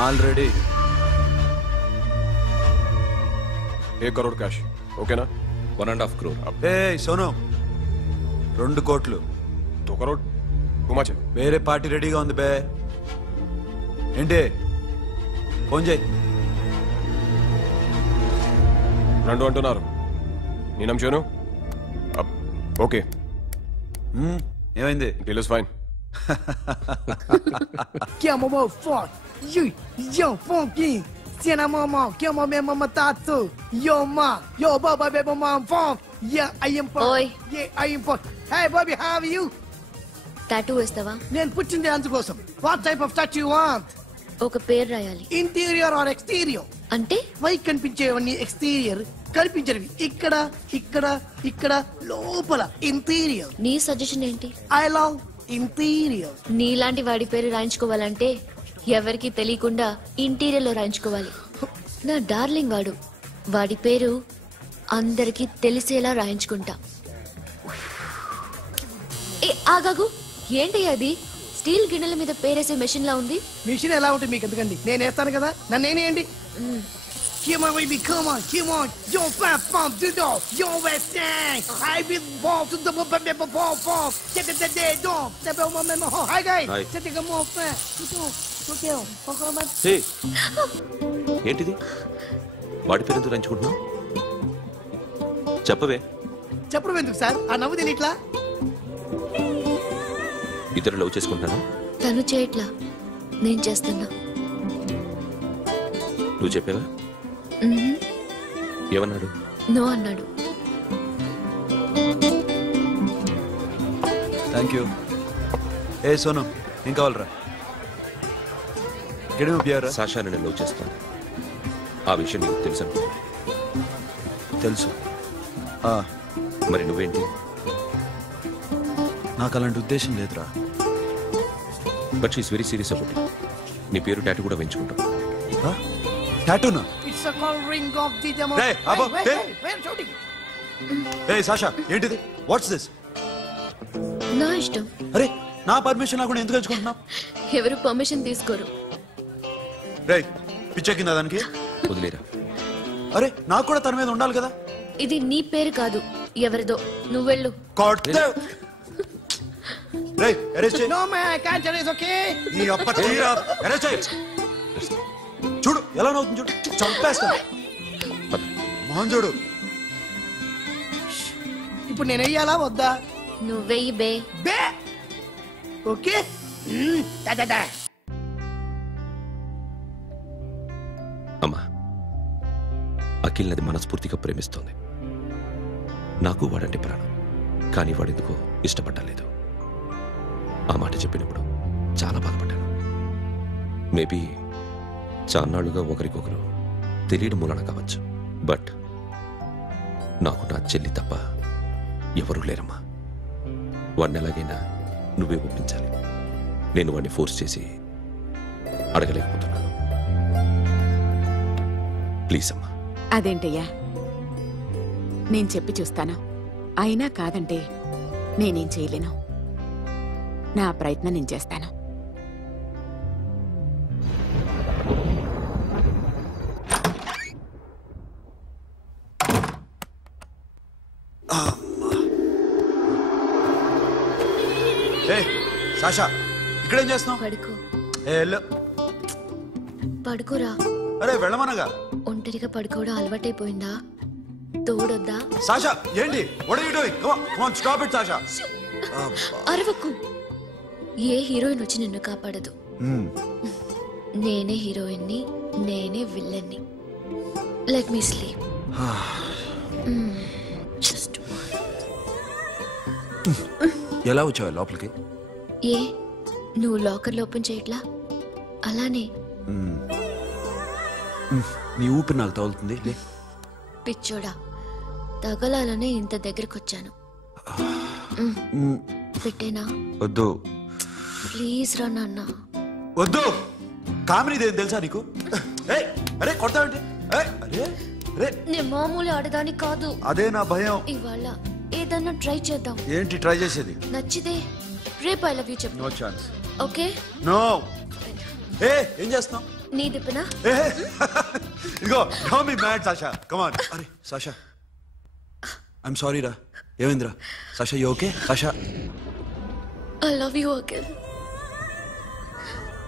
All ready. 1 crore cash. ఓకేనా? 1.5 crore. ఏ సోను 2 కోట్లు. 2 crore. Too much. వేరే పార్టీ రెడీగా ఉంది బే. ఏంటి ఫోన్ చేయి. 2 అంటున్నారు. నీ నమ్మును? ఓకే. ఏమైంది? Deal is fine. Que é mamão forte. Yo, funky. Cena mamão, que é mamão mamão tato. Yo, ma. Yo, baba, baby, mom, funk. Yeah, I am funk. Oi. Yeah, I am funk. Hey, Bobby, how are you? Tattoo వేస్తావా? నేను పుట్టింది అందుకోసం. What type of tattoo you want? ఒక పేరు రాయాలి. Interior or exterior? అంటే పైకి కనిపించేవన్నీ exterior, కనిపించేవి ఇక్కడ ఇక్కడ ఇక్కడ లోపల ఇంటీరియర్. నీ సజెషన్ ఏంటి? I love interior. నీలాంటి వాడి పేరు రాయించుకోవాలంటే ఎవరికి తెలియకుండా ఇంటీరియర్ లో రాయించుకోవాలి. నా డార్లింగ్ వాడు. వాడి పేరు అందరికి తెలిసేలా రాయించుకుంటా. ఏ ఆగాగు, ఏంటి అది? స్టీల్ గిన్నెల మీద పేరేసే మెషిన్ లా ఉంది. మిషన్ ఎలా ఉంటుంది మీకు ఎందుకండి? నేను వేస్తాను కదా, నన్ను నేనేయండి. Come on, baby, come on, come on. Yo, fat pump, do do. Yo, West End. I will walk to the ball. Get the day dog. The bell, my Hi, guys. Hi. Set the more fat. Okay, హే, ఏంటిది? వాడి పేరు ఎందుకు రంచుకుంటున్నావు? చెప్పవే. చెప్పడం ఎందుకు sir? ఆ నవ్వు తెలియట్లా? ఇద్దరు లవ్ చేసుకుంటాను. తను చేయట్లా, నేను చేస్తున్నా. నువ్వు చెప్పావా? ఏమన్నాడు? నో అన్నాడు. Thank you. ఏ సోను, ఏం కావాలరా? సాషాని నేను లవ్ చేస్తాను. ఆ విషయం నీకు తెలుసు? తెలుసు. మరి నువ్వేంటి? నాకు అలాంటి ఉద్దేశం లేదురా. But she's very serious about it. నీ పేరు టాటూ కూడా వేయించుకుంటాం. టాటూనా? It's a call ring of the demo. Hey, Abba, hey. Wait, shooting. A Sasha, ఏంటిది? What's this? నా ఇష్టం. అరే, నా పర్మిషన్ లేకుండా ఎందుకు ఎంచుకుంటున్నావు? ఎవరు పర్మిషన్ తీసుకోరు. రేయ్, పిచ్చెక్కిందా దానికి? వదిలేరా. అరే, నాకు కూడా తన మీద ఉండాలి కదా. ఇది నీ పేరు కాదు, ఎవరిదో. నువ్వెళ్ళు. రేయ్, అరెస్ట్ చేయి. No man, I can't erase, okay? నీ అప్ప తీరా. అరెస్ట్ చేయి. చూడు ఎలా నవ్వుతుంది, చూడు. చంపేస్తా. మాంజోడు. ఇప్పుడు నేను వెయ్యాలా వద్దా? నువ్వెయ్యి బే. బే ఓకే. అమ్మా, అఖిల్ నది మనస్ఫూర్తిగా ప్రేమిస్తోంది. నాకు వాడంటే ప్రాణం. కానీ వాడెందుకో ఇష్టపడలేదు. ఆ మాట చెప్పినప్పుడు చాలా బాధపడ్డాను. మేబీ చాన్నాళ్ళుగా ఒకరికొకరు తెలియడం మూలన కావచ్చు. బట్ నాకు నా చెల్లి తప్ప ఎవరూ లేరమ్మా. వాడిని ఎలాగైనా నువ్వే ఒప్పించాలి. నేను వాడిని ఫోర్స్ చేసి అడగలేకపోతున్నాను. ప్లీజ్ అమ్మా. అదేంటయ్యా, నేను చెప్పి చూస్తాను. అయినా కాదంటే నేనేం చేయలేను. నా ప్రయత్నం నేను చేస్తాను. సాషా, ఇక్కడేం చేస్తున్నావు? పడుకో. పడుకోరా. అరే వెళ్ళమనగా. ఒంటరిగా పడుకోవడం అలవాటైపోయిందా? తోడొద్దా? సాషా, ఏంటి? What are you doing? Come on, stop it, Sasha. అరవకు. ఏ హీరోయిన్ వచ్చి నిన్ను కాపాడదు. నేనే హీరోయిన్ని, నేనే విల్లన్ని. Let me sleep. జస్ట్ ఎలా వచ్చావు లోపలికి? ఏ నువ్వు లాకర్ ఓపెన్ చేయట్లా? అలానే. నీ ఊపిరి నాకు తగులుతుంది. పిచ్చోడా, తగలాలనే ఇంత దగ్గరకు వచ్చాను. పెట్టేనా? వద్దు ప్లీజ్ రా నాన్న. వద్దు. కామెడీ తెలుసా నీకు? అరే కొడతావంటే? నేను మామూలు ఆడదాని కాదు. అదే నా భయం. ఇవాళ ఏదన్నా ట్రై చేద్దాం. ఏంటి ట్రై చేసేది? నచ్చితే రేపు ఐ లవ్ యూ చెప్పు. No chance. ఓకే? నో. ఏం చేస్తున్నావు? నీ దిప్పునా? ఇదిగో don't be mad Sasha, come on. అరే సాషా, ఐఎమ్ సారీ రా. ఏమైందిరా Sasha? You okay? Sasha, I love you Akhil.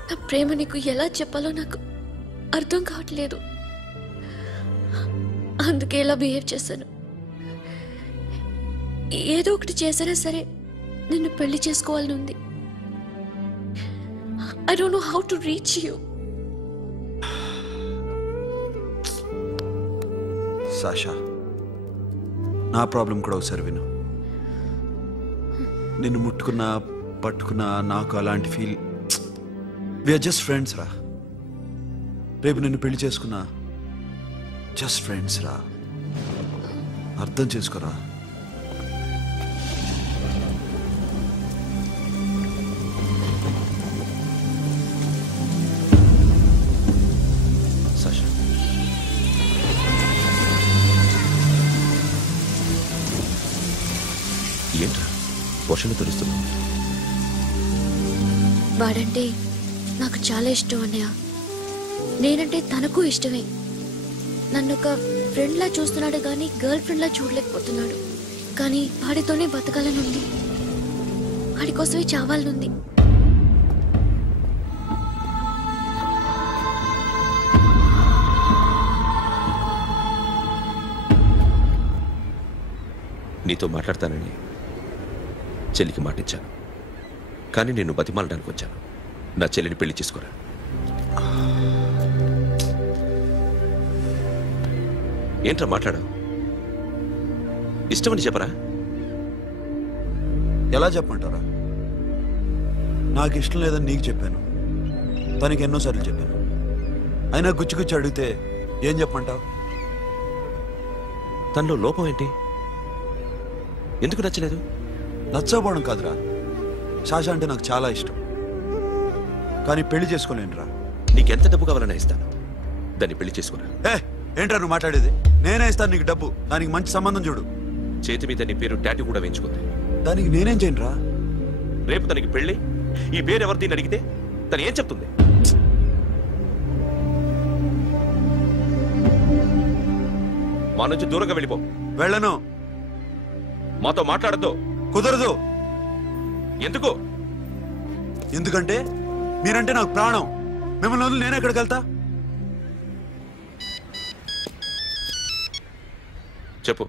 నా ప్రేమ నీకు ఎలా చెప్పాలో నాకు అర్థం కావట్లేదు. అందుకే ఇలా బిహేవ్ చేశాను. ఏదో ఒకటి చేసినా సరే నిన్ను పెళ్లి చేసుకోవాలని ఉంది. I don't know how to reach you. Sasha, నా ప్రాబ్లం కూడా ఒకసారి విను. నిన్ను ముట్టుకున్నా పట్టుకున్నా నాకు అలాంటి ఫీల్. వీఆర్ జస్ట్ ఫ్రెండ్స్ రా. రేపు నిన్ను పెళ్లి చేసుకున్నా జస్ట్ ఫ్రెండ్స్ రా. అర్థం చేసుకోరా. సాషా, ఏంట్రా వర్షంలో తెలుస్తున్నావు? వాడంటే నాకు చాలా ఇష్టం అన్నయ్య. నేనంటే తనకు ఇష్టమే. నన్ను ఒక ఫ్రెండ్ లా చూస్తున్నాడు కానీ గర్ల్ ఫ్రెండ్ లా చూడలేకపోతున్నాడు. కానీ వాడితోనే బతకాలని ఉంది, వాడి కోసమే చావాలనుంది. నీతో మాట్లాడతానని చెల్లికి మాటిచ్చాను, కానీ నేను బతిమాలడానికి వచ్చాను. నా చెల్లిని పెళ్లి చేసుకోరా. ఏంట్రా మాట్లాడావు? ఇష్టమని చెప్పరా? ఎలా చెప్పమంటారా? నాకు ఇష్టం లేదని నీకు చెప్పాను, తనకి ఎన్నోసార్లు చెప్పాను. అయినా గుచ్చి గుచ్చి అడిగితే ఏం చెప్పమంటావు? తనలో లోపం ఏంటి? ఎందుకు నచ్చలేదు? నచ్చకపోవడం కాదురా, సాషా అంటే నాకు చాలా ఇష్టం, కానీ పెళ్లి చేసుకోలేనురా. నీకెంత డబ్బు కావాలన్నా ఇస్తాను, దాన్ని పెళ్లి చేసుకురా. ఏంట్రా నువ్వు మాట్లాడేది? నేనే ఇస్తాను నీకు డబ్బు, దానికి మంచి సంబంధం చూడు. చేతి మీద నీ పేరు టాటూ కూడా వేయించుకుంది. దానికి నేనేం చేయనురా? రేపు తనకి పెళ్లి, ఈ పేరు ఎవరిది అడిగితే తను ఏం చెప్తుంది? మా నుంచి దూరంగా వెళ్ళిపో. వెళ్ళను. మాతో మాట్లాడద్దు. కుదరదు. ఎందుకు? ఎందుకంటే మీరంటే నాకు ప్రాణం. మిమ్మల్ని వదిలి నేను ఎక్కడికి వెళ్తా? చెప్పు.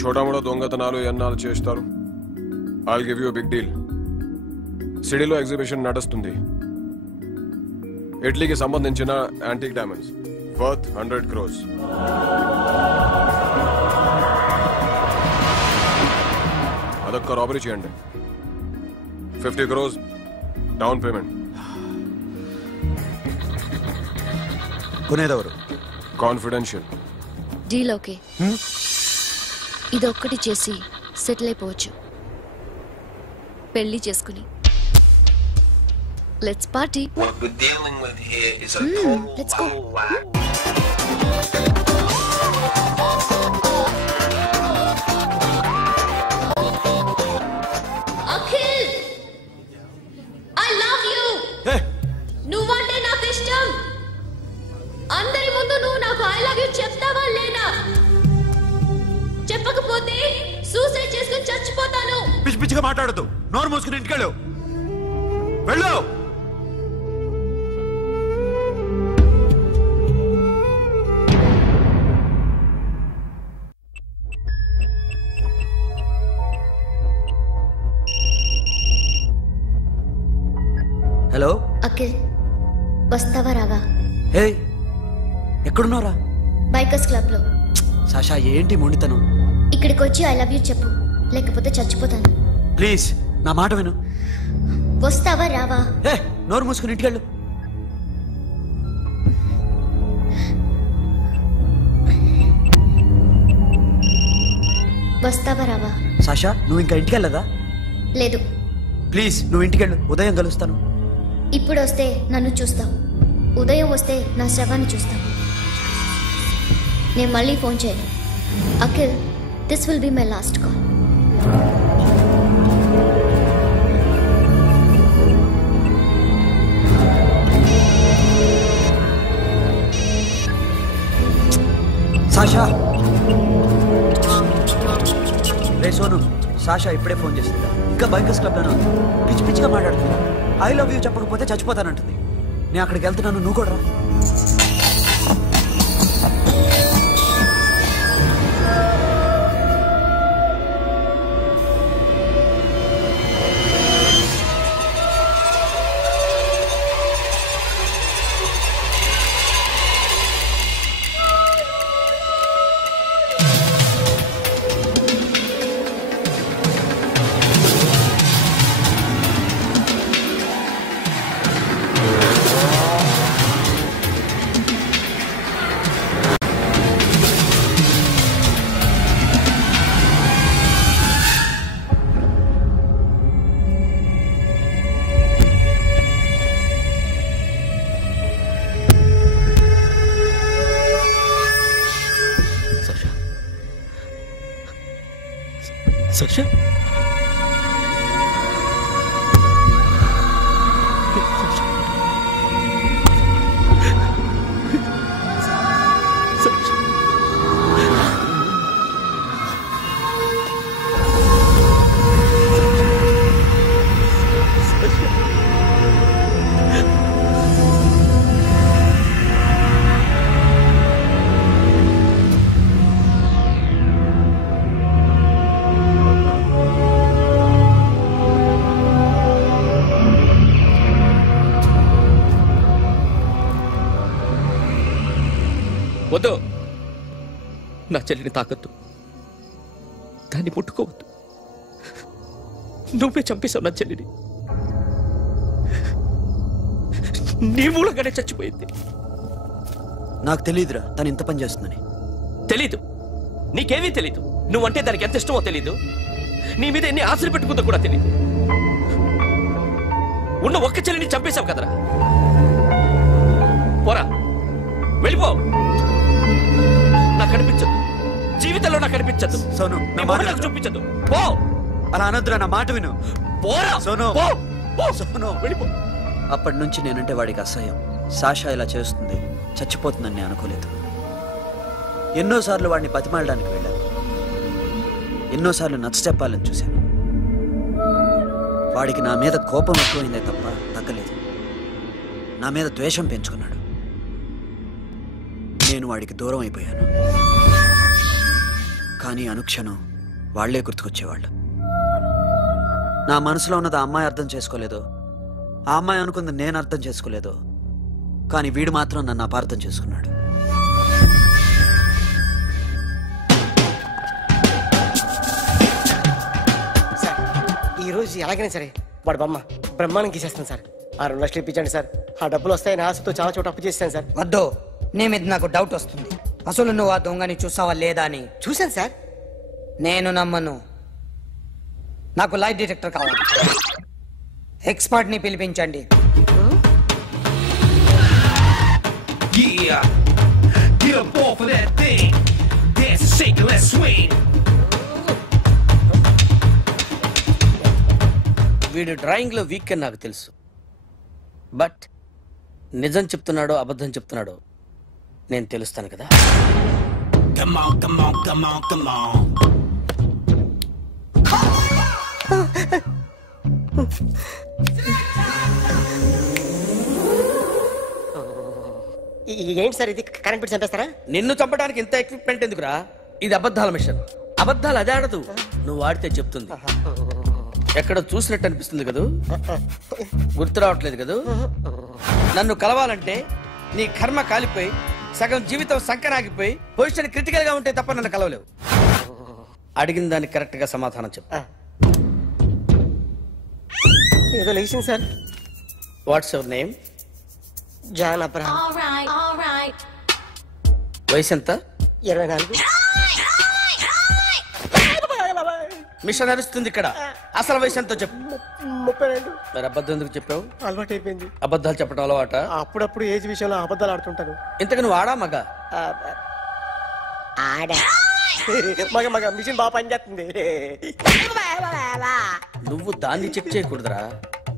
చోటామోడా దొంగతనాలు ఎన్నాళ్ళు చేస్తారు? I'll give you big deal. సిటీలో ఎగ్జిబిషన్ నడుస్తుంది. ఇటలీకి సంబంధించిన యాంటిక్ డైమండ్స్ వర్త్ 100 crores. అదొక్క రాబరీ చేయండి. 50 crores డౌన్ పేమెంట్. కొనేదెవరు? కాన్ఫిడెన్షియల్. Deal okay. ఇదొక్కటి చేసి సెటిల్ అయిపోవచ్చు. పెళ్లి చేసుకుని let's party. Let's go. Akhil, I love you. నువ్వంటే నాకు ఇష్టం. అందరి ముందు నువ్వు నాకు ఐ లవ్ యు చెప్తావా లేదా? చెప్పకపోతే సూసైడ్ చేసుకుని చచ్చిపోతాను. పిచ్చి పిచ్చిగా మాట్లాడద్దు. నోరు మూసుకుని ఇంటికెళ్ళు. వెళ్ళు. హలో అఖిల్, వస్తావా రావా? హే, ఎక్కడున్నారా? బైకర్స్ క్లబ్ లో. సాషా, ఏంటి మొండితనం? ఇక్కడికి వచ్చి ఐ లవ్ యూ చెప్పు, లేకపోతే చచ్చిపోతాను. ప్లీజ్ నా మాట విను. వస్తావా రావా? హే, నోరు మూసుకుని ఇంటికెళ్ళు. వస్తావా రావా? సాషా, నువ్వు ఇంకా ఇంటికెళ్ళదా? లేదు. ప్లీజ్ నువ్వు ఇంటికెళ్ళు. ఉదయం కలుస్తాను. ఇప్పుడు వస్తే నన్ను చూస్తావు, ఉదయం వస్తే నా శవాన్ని చూస్తావు. నేను మళ్ళీ ఫోన్ చేయను. Akhil, this will be my last call. Sasha ray Sonu, Sasha ఇప్పుడే ఫోన్ చేసింది. ఇంకా బైకర్స్ క్లబ్ లోనే ఉంది. పిచ్చి పిచ్చిగా మాట్లాడుతుంది. ఐ లవ్ యూ చెప్పకపోతే చచ్చిపోతానంటుంది. నేను అక్కడికి వెళ్తున్నాను, నువ్వు కూడా రా. Sasha? వద్దు, నా చెల్లిని తాకద్దు, దాన్ని ముట్టుకోవద్దు. నువ్వే చంపేశావు నా చెల్లిని. నీ మూలంగానే చచ్చిపోయింది. నాకు తెలియదురా తను ఇంత పని చేస్తుందని. తెలీదు, నీకేమీ తెలీదు. నువ్వంటే దానికి ఎంత ఇష్టమో తెలీదు. నీ మీద ఎన్ని ఆశలు పెట్టుకుందో కూడా తెలీదు. ఉన్న ఒక్క చెల్లిని చంపేశావు కదరా. పోరా, వెళ్ళిపో. నాకు కనిపించదు, జీవితంలో నాకు కనిపించదు. సోను, నీ మొహం నాకు చూపించదు. పో. అలా అనద్దురా, నా మాట విను. పోరా సోను. సోను, వెళ్ళిపో. అప్పటి నుంచి నేనంటే వాడికి అసహ్యం. సాషా ఇలా చేస్తుంది, చచ్చిపోతుందని నేను అనుకోలేదు. ఎన్నోసార్లు వాడిని బతిమాలడానికి వెళ్ళాను, ఎన్నోసార్లు నచ్చ చెప్పాలని చూశాను. వాడికి నా మీద కోపం ఎక్కువైందే తప్ప తగ్గలేదు. నా మీద ద్వేషం పెంచుకున్నాడు. నేను వాడికి దూరం అయిపోయాను. కానీ అనుక్షణం వాళ్లే గుర్తుకొచ్చేవాళ్ళు. నా మనసులో ఉన్నది ఆ అమ్మాయి అర్థం చేసుకోలేదు, ఆ అమ్మాయి అనుకుంది నేను అర్థం చేసుకోలేదు. కానీ వీడు మాత్రం నన్ను అపార్థం చేసుకున్నాడు. సార్, ఈరోజు ఎలాగైనా సరే వాడు బొమ్మ బ్రహ్మాండం గీసేస్తాను సార్. 6 లక్షలు ఇప్పించండి సార్. ఆ డబ్బులు వస్తాయని ఆశతో చాలా చోట అప్పు చేశాను సార్. వద్దు, నీ మీద నాకు డౌట్ వస్తుంది. అసలు నువ్వు ఆ దొంగని చూసావా లేదా అని. చూశాను సార్. నేను నమ్మను. నాకు లైట్ డిటెక్టర్ కావాలి. ఎక్స్పర్ట్ ని పిలిపించండి. Yeah, get up off of that thing. Dance and shake and let's swing. వీడు డ్రాయింగ్ లో వీక్ అని నాకు తెలుసు. బట్ నిజం చెప్తున్నాడో అబద్ధం చెప్తున్నాడో నేను తెలుస్తాను కదా. Come on, come on, come on, come on. ఏంటి సార్ ఇది? కరెంట్ బిల్ చంపేస్తారా? నిన్ను చంపడానికి ఇంత ఎక్విప్మెంట్ ఎందుకురా? ఇది అబద్ధాల మిషన్. అబద్ధాలు అదే ఆడదు, నువ్వు ఆడితే చెప్తుంది. ఎక్కడ చూసినట్టు అనిపిస్తుంది కదూ, గుర్తు రావట్లేదు కదూ. నన్ను కలవాలంటే నీ కర్మ కాలిపోయి సగం జీవితం సంకరాగిపోయి పొజిషన్ క్రిటికల్ గా ఉంటే తప్ప నన్ను కలవలేవు. అడిగిన దానికి కరెక్ట్ గా సమాధానం చెప్పు. ఏదో లేచింది sir. What's your name? John Abraham. వయసు ఎంత? 24. మిషన్ నడుస్తుంది ఇక్కడ. అసలు వయసు ఎంతో చెప్పు. 32. మరి అబద్ధం ఎందుకు చెప్పావు? అలవాటు అయిపోయింది. అబద్ధాలు చెప్పడం అలవాట? అప్పుడప్పుడు ఏజ్ విషయంలో అబద్ధాలు ఆడుతుంటాను. ఇంతకు నువ్వు ఆడా మగ? ఆడా. మగ మగ మిషన్ బాగా పనిచేస్తుంది. నువ్వు దాన్ని చెక్ చేయకూడదురా,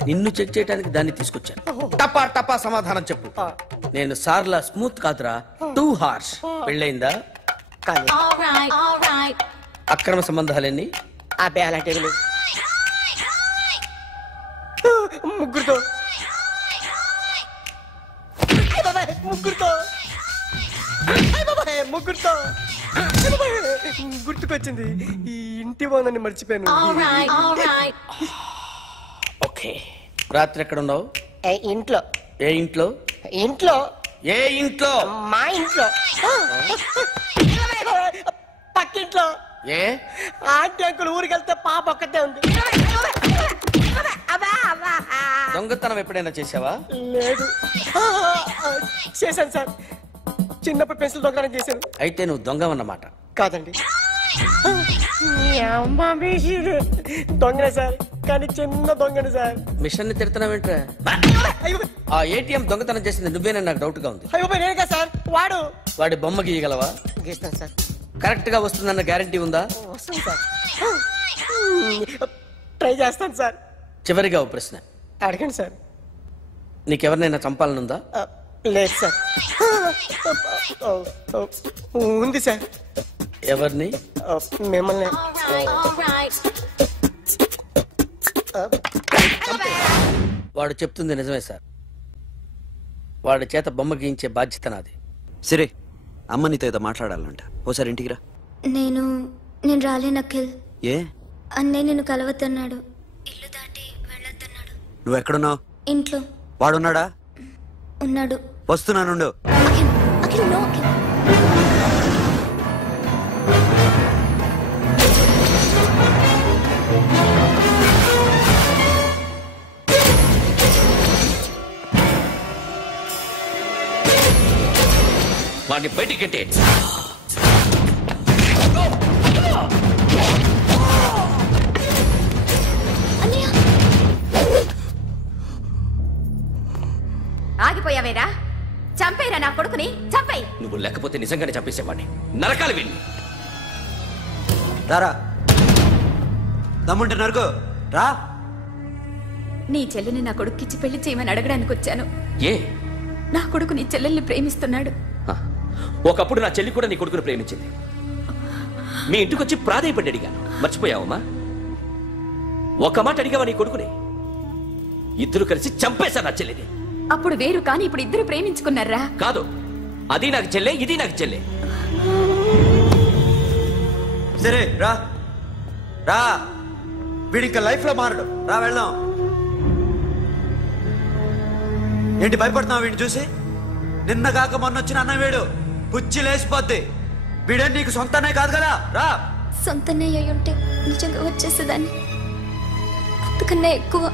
నిన్ను చెక్ చేయడానికి దాన్ని తీసుకొచ్చాను. టపా టపా సమాధానం చెప్పు. నేను సార్లా స్మూత్ కాదురా, టూ హార్ష్. పెళ్ళైందా? అక్రమ సంబంధాలన్నీ అబ్బే అలాంటి ముగ్గురుతో ముగ్గురుతో గుర్తుకొచ్చింది. ఈ ఇంటి బాగుందని మర్చిపోయాను. ఓకే, రాత్రి ఎక్కడ ఉన్నావు? ఇంట్లో. ఏ ఇంట్లో? ఇంట్లో. ఏ ఇంట్లో? మా ఇంట్లో. పక్కింట్లో. ఏ ఆంటీ అంకుల్ ఊరికి వెళ్తే పాప ఒక్కతే ఉంది. దొంగతనం ఎప్పుడైనా చేసావా? లేదు. చేశాను సార్, చిన్నప్పుడు పెన్సిల్ దొంగతనం చేశాను. అయితే నువ్వు దొంగవన్నమాట. కాదండి, దొంగనే సార్, కానీ చిన్న దొంగని సార్. మిషన్ ని తిడుతున్నావేంట్రా? ఆ ఏటీఎం దొంగతనం చేసింది నువ్వేనని నాకు డౌట్ గా ఉంది. అయ్యో నేనే సార్. వాడి బొమ్మ గీయగలవా? గీస్తాను సార్. కరెక్ట్ గా వస్తుందన్న గ్యారంటీ ఉందా? వస్తుంది సార్, ట్రై చేస్తాను సార్. చివరిగా ఓ ప్రశ్న అడగండి సార్. నీకెవరినైనా చంపాలనుందా? లేదు సార్. ఉంది సార్. ఎవరిని? మిమ్మల్ని. వాడు చెప్తుంది నిజమే సార్. వాడి చేత బొమ్మ గీయించే బాధ్యత నాది. సరే, అమ్మ నీతో ఏదో మాట్లాడాలంట. ఓసారి ఇంటికి రా. నేను రాలేను అఖిల్. ఏ? అన్నయ్య నిన్ను కలవద్దన్నాడు. నువ్వు ఎక్కడున్నావు? ఇంట్లో. వాడున్నాడా? ఉన్నాడు. వస్తున్నానుండు. అఖిల్ నో అఖిల్. వాడిని బయటికి గెట్టే. ఆగిపోయావేరా? చంపేరా నా కొడుకుని, చంపేయ్. నువ్వు లేకపోతే నిజంగానే చంపేసేవాడిని. నరకాలి వీణ్ణి. రారా, దమ్ముంటే నరుకు రా. నీ చెల్లిని నా కొడుక్కిచ్చి పెళ్లి చేయమని అడగడానికి వచ్చాను. ఏ? నా కొడుకు నీ చెల్లెల్ని ప్రేమిస్తున్నాడు. ఒకప్పుడు నా చెల్లి కూడా నీ కొడుకును ప్రేమించింది. మీ ఇంటికి వచ్చి ప్రాధాయపడి అడిగాను. మర్చిపోయావమ్మా? ఒక మాట అడిగావా నీ కొడుకుని? ఇద్దరు కలిసి చంపేశారు నా చెల్లిని. అప్పుడు వేరు, కానీ ఇప్పుడు ఇద్దరు ప్రేమించుకున్నారా? కాదు, అది నాకు చెల్లె, ఇది నాకు చెల్లె. సరే రా రా, వీడి ఇంకా లైఫ్ లో మారడు. రా వెళ్దాం. ఏంటి భయపడుతున్నావు వీడిని చూసి? నిన్న కాక మొన్న వచ్చిన అన్న వీడు పుచ్చి లేచిపోద్ది. వీడే నీకు సొంతనే కాదు కదా. రా. సొంతనే అయి ఉంటే నిజంగా వచ్చేసేదాన్ని. అంతకన్నా ఎక్కువ,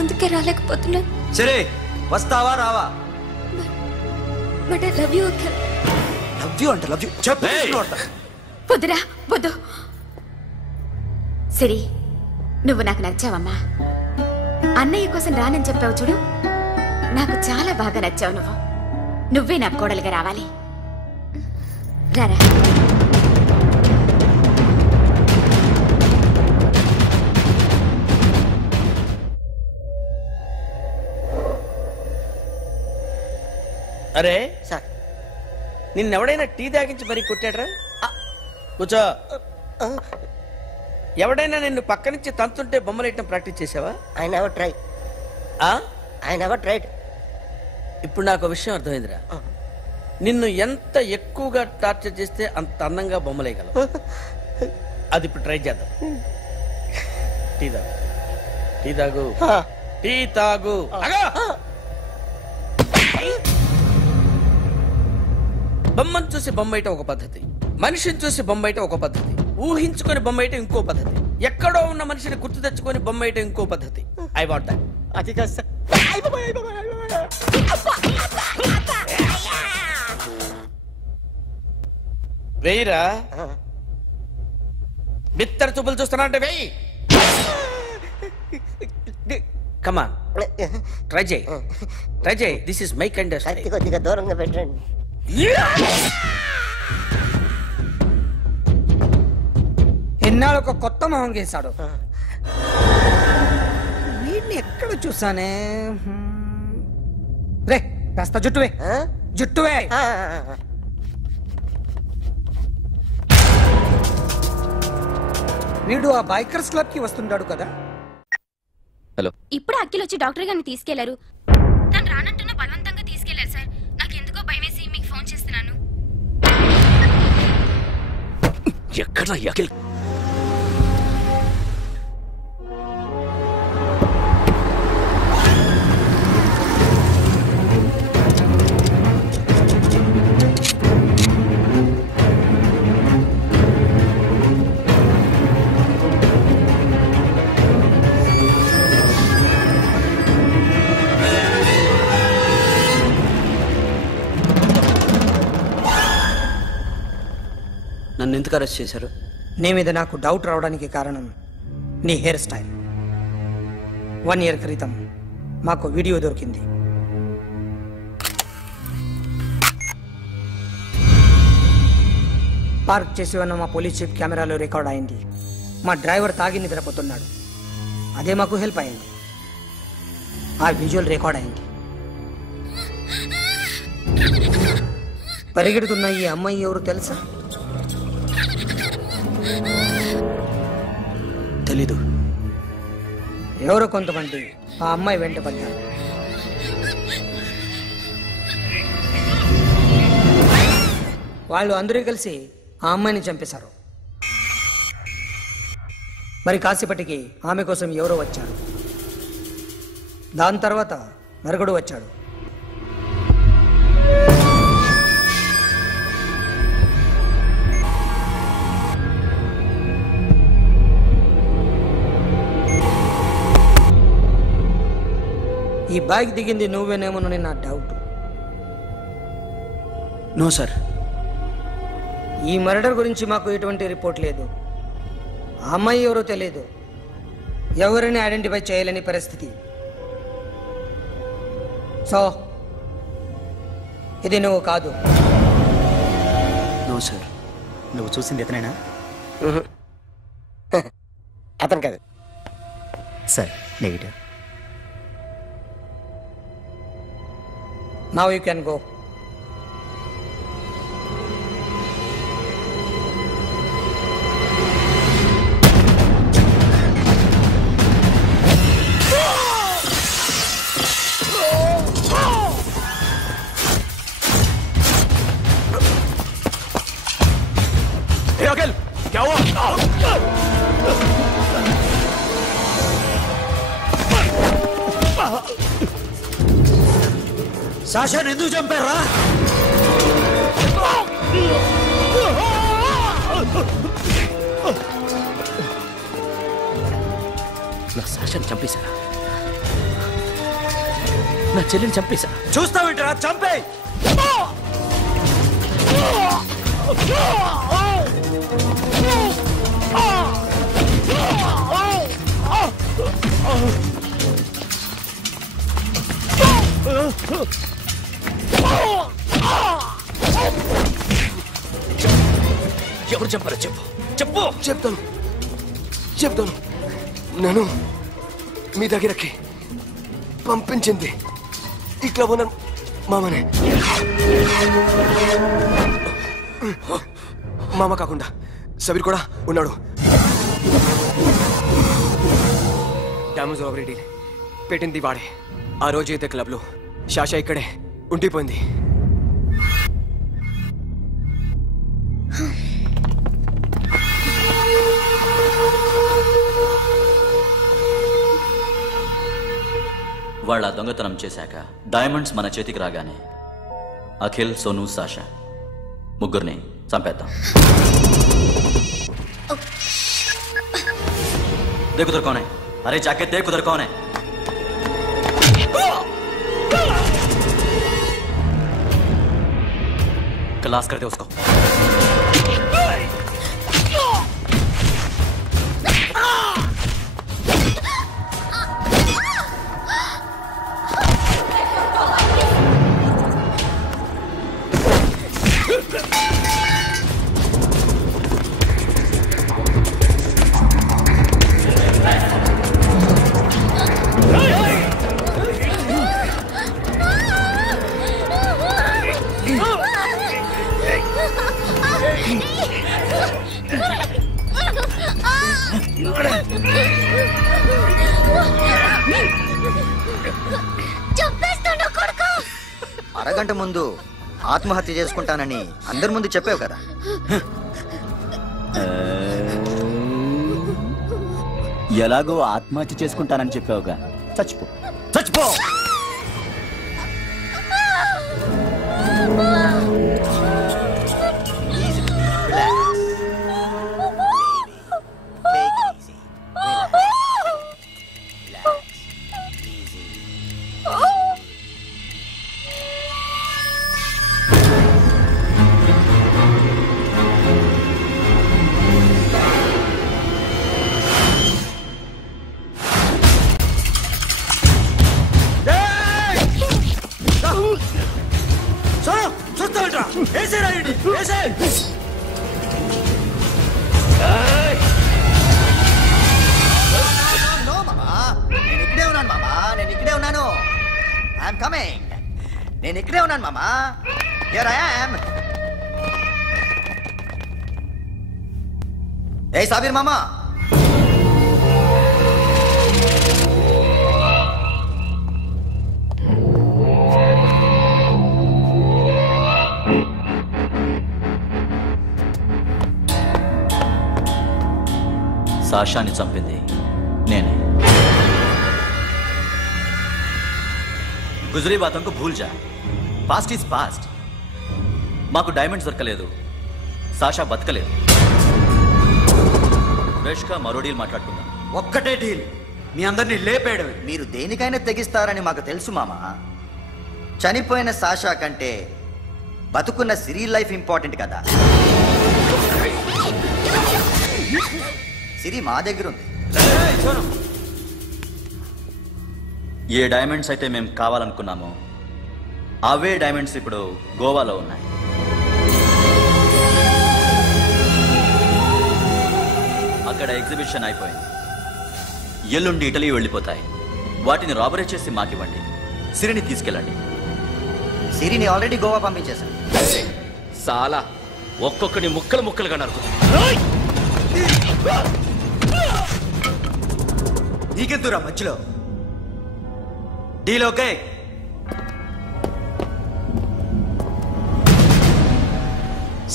అందుకే రాలేకపోతున్నా. సరే, వస్తావా రావా? But I love you Akhil. Love you అంటే లవ్ యూ చెప్పు. వద్దురా, వద్దు. సరే, నువ్వు నాకు నచ్చావమ్మా. అన్నయ్య కోసం రానని చెప్పావు చూడు, నాకు చాలా బాగా నచ్చావు. నువ్వే నా కోడలిగా రావాలి. రారా. అరే సార్, నిన్నెవడైనా టీ తాగించి మరీ కొట్టాడ్రా? కూర్చో. ఎవడైనా నిన్ను పక్క నుంచి తంతుంటే బొమ్మలేయటం ప్రాక్టీస్ చేసావా? I never tried. I never tried. ఇప్పుడు నాకు విషయం అర్థమైందిరా. నిన్ను ఎంత ఎక్కువగా టార్చర్ చేస్తే అంత అందంగా బొమ్మలేయగలవు. అది ఇప్పుడు ట్రై చేద్దాం. టీ తాగు, టీ తాగు, టీ తాగు. బొమ్మను చూసి బొమ్మయటం ఒక పద్ధతి, మనిషిని చూసి బొమ్మయటం ఒక పద్ధతి, ఊహించుకొని బొమ్మయటం ఇంకో పద్ధతి, ఎక్కడో ఉన్న మనిషిని గుర్తు తెచ్చుకొని బొమ్మయటం ఇంకో పద్ధతి. I want that. అది కాదు సార్. వెయ్యిరా. బిత్తర చూపులు చూస్తున్నా అంటే వెయ్యి. కమాన్, ట్రై చేయి, ట్రై చేయి. This is my kind. కొద్దిగా దూరంగా పెట్టండి. ఎన్నాళ్ళు ఒక కొత్త మొహం గీశాడు. వీడిని ఎక్కడ చూసానే? రే కాస్త జుట్టువే, జుట్టువే. వీడు ఆ బైకర్స్ క్లబ్ కి వస్తుంటాడు కదా. హలో, ఇప్పుడు అఖిల్ వచ్చి డాక్టర్ గారిని తీసుకెళ్లారు. తను రానంటున్న బలవంతంగా తీసుకెళ్లారు సార్. నాకు ఎందుకో భయమేసి మీకు ఫోన్ చేస్తున్నాను. ఎక్కడ అఖిల్? నన్ను ఎందుకు అరెస్ట్ చేశారు? నీ మీద నాకు డౌట్ రావడానికి కారణం నీ హెయిర్ స్టైల్. 1 year క్రితం మాకు వీడియో దొరికింది. పార్క్ చేసి ఉన్న మా పోలీస్ జీప్ కెమెరాలో రికార్డ్ అయింది. మా డ్రైవర్ తాగి నిద్రపోతున్నాడు. అదే మాకు హెల్ప్ అయింది. ఆ విజువల్ రికార్డ్ అయింది. పరిగెడుతున్న ఈ అమ్మాయి ఎవరు తెలుసా? తెలీదు. ఎవరో కొంతమంది ఆ అమ్మాయి వెంట పడ్డారు. వాళ్ళు అందరూ కలిసి ఆ అమ్మాయిని చంపేశారు. మరి కాసేపటికి ఆమె కోసం ఎవరో వచ్చారు. దాని తర్వాత మరొకడు వచ్చాడు. ఈ బైక్ దిగింది నువ్వేనేమోనని నా డౌట్. No sir. ఈ మర్డర్ గురించి మాకు ఎటువంటి రిపోర్ట్ లేదు. ఆ అమ్మాయి ఎవరో తెలియదు. ఎవరిని ఐడెంటిఫై చేయలేని పరిస్థితి. సో ఇది నువ్వు కాదు. No sir. నువ్వు చూసింది ఎతనైనా? అతను కాదు sir. Negative. Now you can go. Hey, Akhil! क्या हुआ? సాషాని ఎందుకు చంపారా? నా సాషాని చంపేశారా? నా చెల్లిని చంపేశారా? చూస్తావేంటరా? చంపే. ఎవరు చంపారో చెప్పు. చెప్పు. చెప్తాను. నేను మీ దగ్గరకి పంపించింది ఇట్లా ఉన్న మామనే. మామ కాకుండా సబీర్ కూడా ఉన్నాడు. డ్యామేజ్ ఆల్రెడీ పెట్టింది వాడే. ఆ రోజు అయితే క్లబ్లో శాషా ఇక్కడే ఉండిపోయింది. వాళ్ళ దొంగతనం చేశాక డైమండ్స్ మన చేతికి రాగానే అఖిల్, సోను, సాషా ముగ్గురిని చంపేద్దాం. देख उधर कौन है? अरे जाके देख उधर कौन है? क्लास कर दे उसको. అరగంట ముందు ఆత్మహత్య చేసుకుంటానని అందరి ముందు చెప్పావు కదా. ఎలాగో ఆత్మహత్య చేసుకుంటానని చెప్పావుగా, చచ్చిపో చచ్చిపో. నేను ఇక్కడే ఉన్నాను మామా. Here I am. ఏ సాబీర్ మామా, సాషాని చంపింది నేనే. గుజరీ బాతంకు భూల్ జా, పాస్ట్ ఈజ్ పాస్ట్. మాకు డైమండ్స్ దొరకలేదు, సాషా బతకలేదు. ఫ్రెష్గా మరో డీల్ మాట్లాడుకుందాం. ఒక్కటే డీల్, మీ అందరినీ లేపేయడం. మీరు దేనికైనా తెగిస్తారని మాకు తెలుసు మామా. చనిపోయిన సాషా కంటే బతుకున్న సిరి లైఫ్ ఇంపార్టెంట్ కదా. సిరి మా దగ్గర ఉంది. ఏ డైమండ్స్ అయితే మేము కావాలనుకున్నామో అవే డైమండ్స్ ఇప్పుడు గోవాలో ఉన్నాయి. అక్కడ ఎగ్జిబిషన్ అయిపోయింది. ఎల్లుండి ఇటలీ వెళ్ళిపోతాయి. వాటిని రాబరీ చేసి మాకివ్వండి. సిరిని తీసుకెళ్ళండి. సిరిని ఆల్రెడీ గోవా పంపించేశాను. చాలా ఒక్కొక్కని ముక్కలు ముక్కలుగా నరుకు. నీకెందురా మధ్యలో? Deal okay?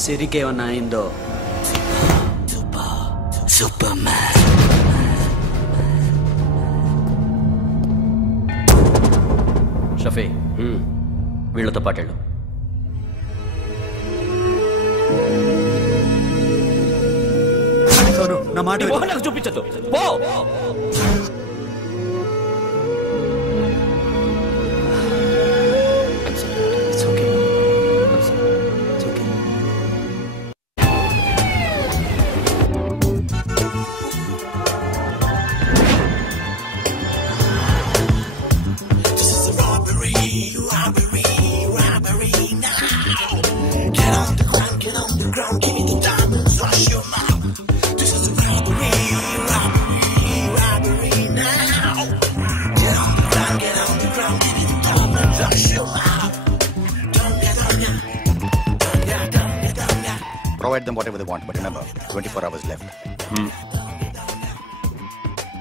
సిరికేమన్నా అయిందో? Super man. షఫీ, వీళ్ళతో పాటేళ్ళు. నా మాట చూపించదు. పో. Provide them whatever they want, but remember, 24 hours left.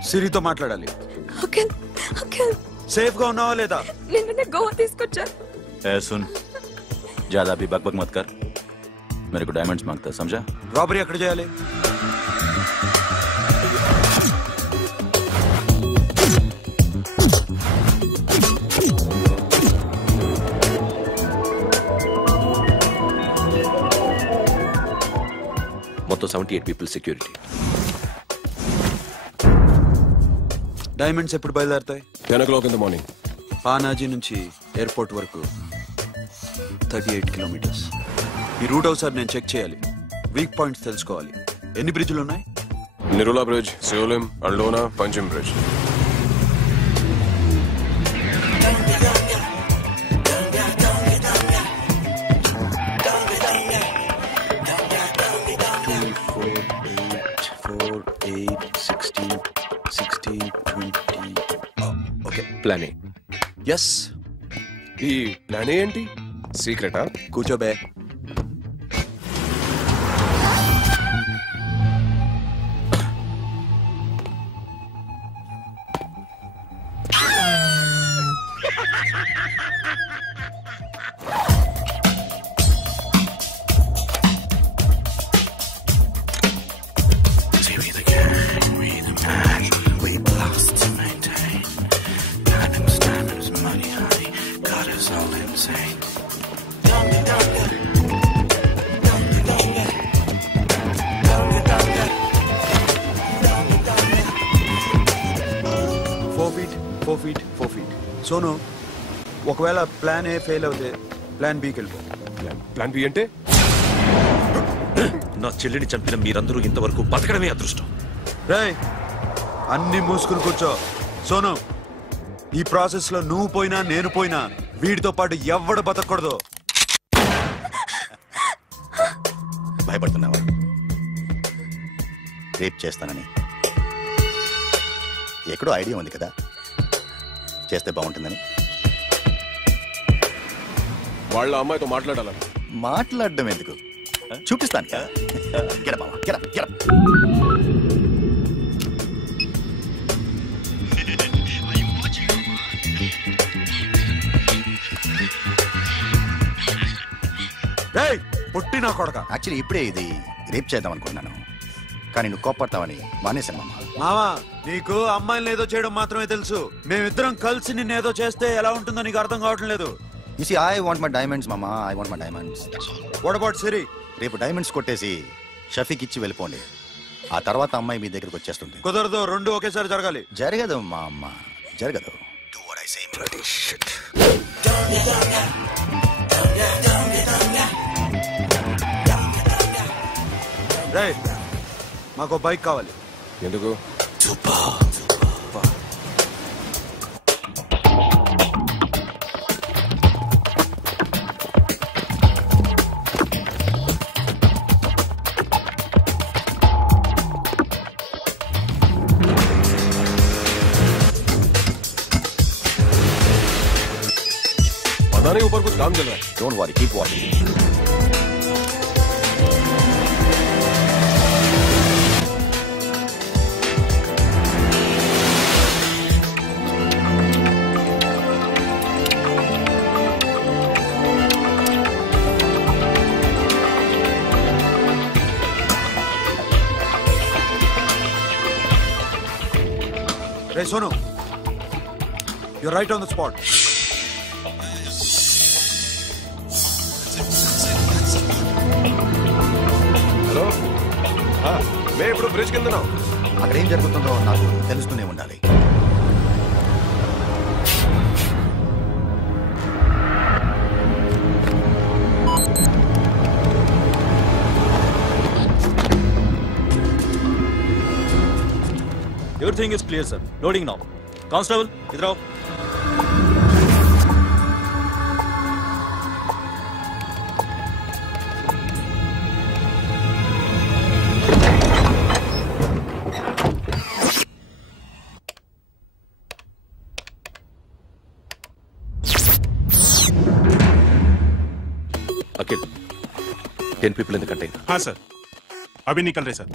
సిరితో మాట్లాడాలి. అంకుల్, అంకుల్, సేఫ్ గా ఉన్నావా లేదా? నిన్న గోవా తీసుకొచ్చాను. ए सुन, ज्यादा भी बकबक मत कर. मेरे को डायमंड्स मांगता है, समझा? రాబరీ ఎక్కడ చేయాలి? మొత్తం 78 పీపుల్ సెక్యూరిటీ. డైమండ్స్ ఎప్పుడు బయలుదేరుతాయి? 10 o'clock in the morning. Panaji నుంచి ఎయిర్పోర్ట్ వరకు 38 కిలోమీటర్స్. ఈ రూట్ ఒకసారి నేను చెక్ చేయాలి. వీక్ పాయింట్స్ తెలుసుకోవాలి. ఎన్ని బ్రిడ్జ్లు ఉన్నాయి? Nirula Bridge, Seolim, Aldona, Panjim Bridge. Plan A. Yes. ఈ ప్లాన్ ఏంటి? సీక్రెటా? కూర్చోబే. సోను, ఒకవేళ ప్లాన్ ఏ ఫెయిల్ అవుతే ప్లాన్ బికి వెళ్ళిపో. ప్లాన్ బి అంటే? నా చెల్లిని చంపిన మీరందరూ ఇంతవరకు బతకడమే అదృష్టం. రేయ్, అన్ని మూసుకుని కూర్చో. సోను, ఈ ప్రాసెస్ లో నువ్వు పోయినా నేను పోయినా వీడితో పాటు ఎవ్వడు బతకూడదు. భయపడుతున్నావా? రేప్ చేస్తానని ఎక్కడో ఐడియా ఉంది కదా, చేస్తే బాగుంటుందని. వాళ్ళ అమ్మాయితో మాట్లాడాలని. మాట్లాడడం ఎందుకు, చూపిస్తాను కదా. గెడ బావా, గెడ గెడ. పుట్టి నా కొడక. యాక్చువల్లీ ఇప్పుడే ఇది రేప్ చేద్దాం అనుకున్నాను, కానీ నువ్వు కోపడతావని మానేశాను మామ. మావా, నీకు అమ్మాయిని ఏదో చేయడం మాత్రమే తెలుసు. మేమిద్దరం కలిసి నిన్నేదో చేస్తే ఎలా ఉంటుందో నీకు అర్థం కావటం లేదు. You see, I want my diamonds, mama. I want my diamonds. What about Siri? రేపు డైమండ్స్ కొట్టేసి షఫీకి ఇచ్చి వెళ్ళిపోండి. ఆ తర్వాత అమ్మాయి మీ దగ్గరకు వచ్చేస్తుంది. కుదరదు, రెండు ఒకేసారి జరగాలి. జరగదు మా అమ్మ, జరగదు. రేయ్, మాకు బైక్ కావాలి. ఎందుకు? पता नहीं ऊपर कुछ काम चल रहा है. Don't worry, keep watching. Hey, Sonu, you're right on the spot. Hello, మేము ఇప్పుడు బ్రిడ్జ్ కింద ఉన్నాం. అక్కడ ఏం జరుగుతుందో నాకు తెలుస్తూనే ఉండాలి. Everything is clear, sir. Loading now. Constable, idhar aao. Akhil, 10 people in the container. हाँ सर, अभी निकल रहे सर.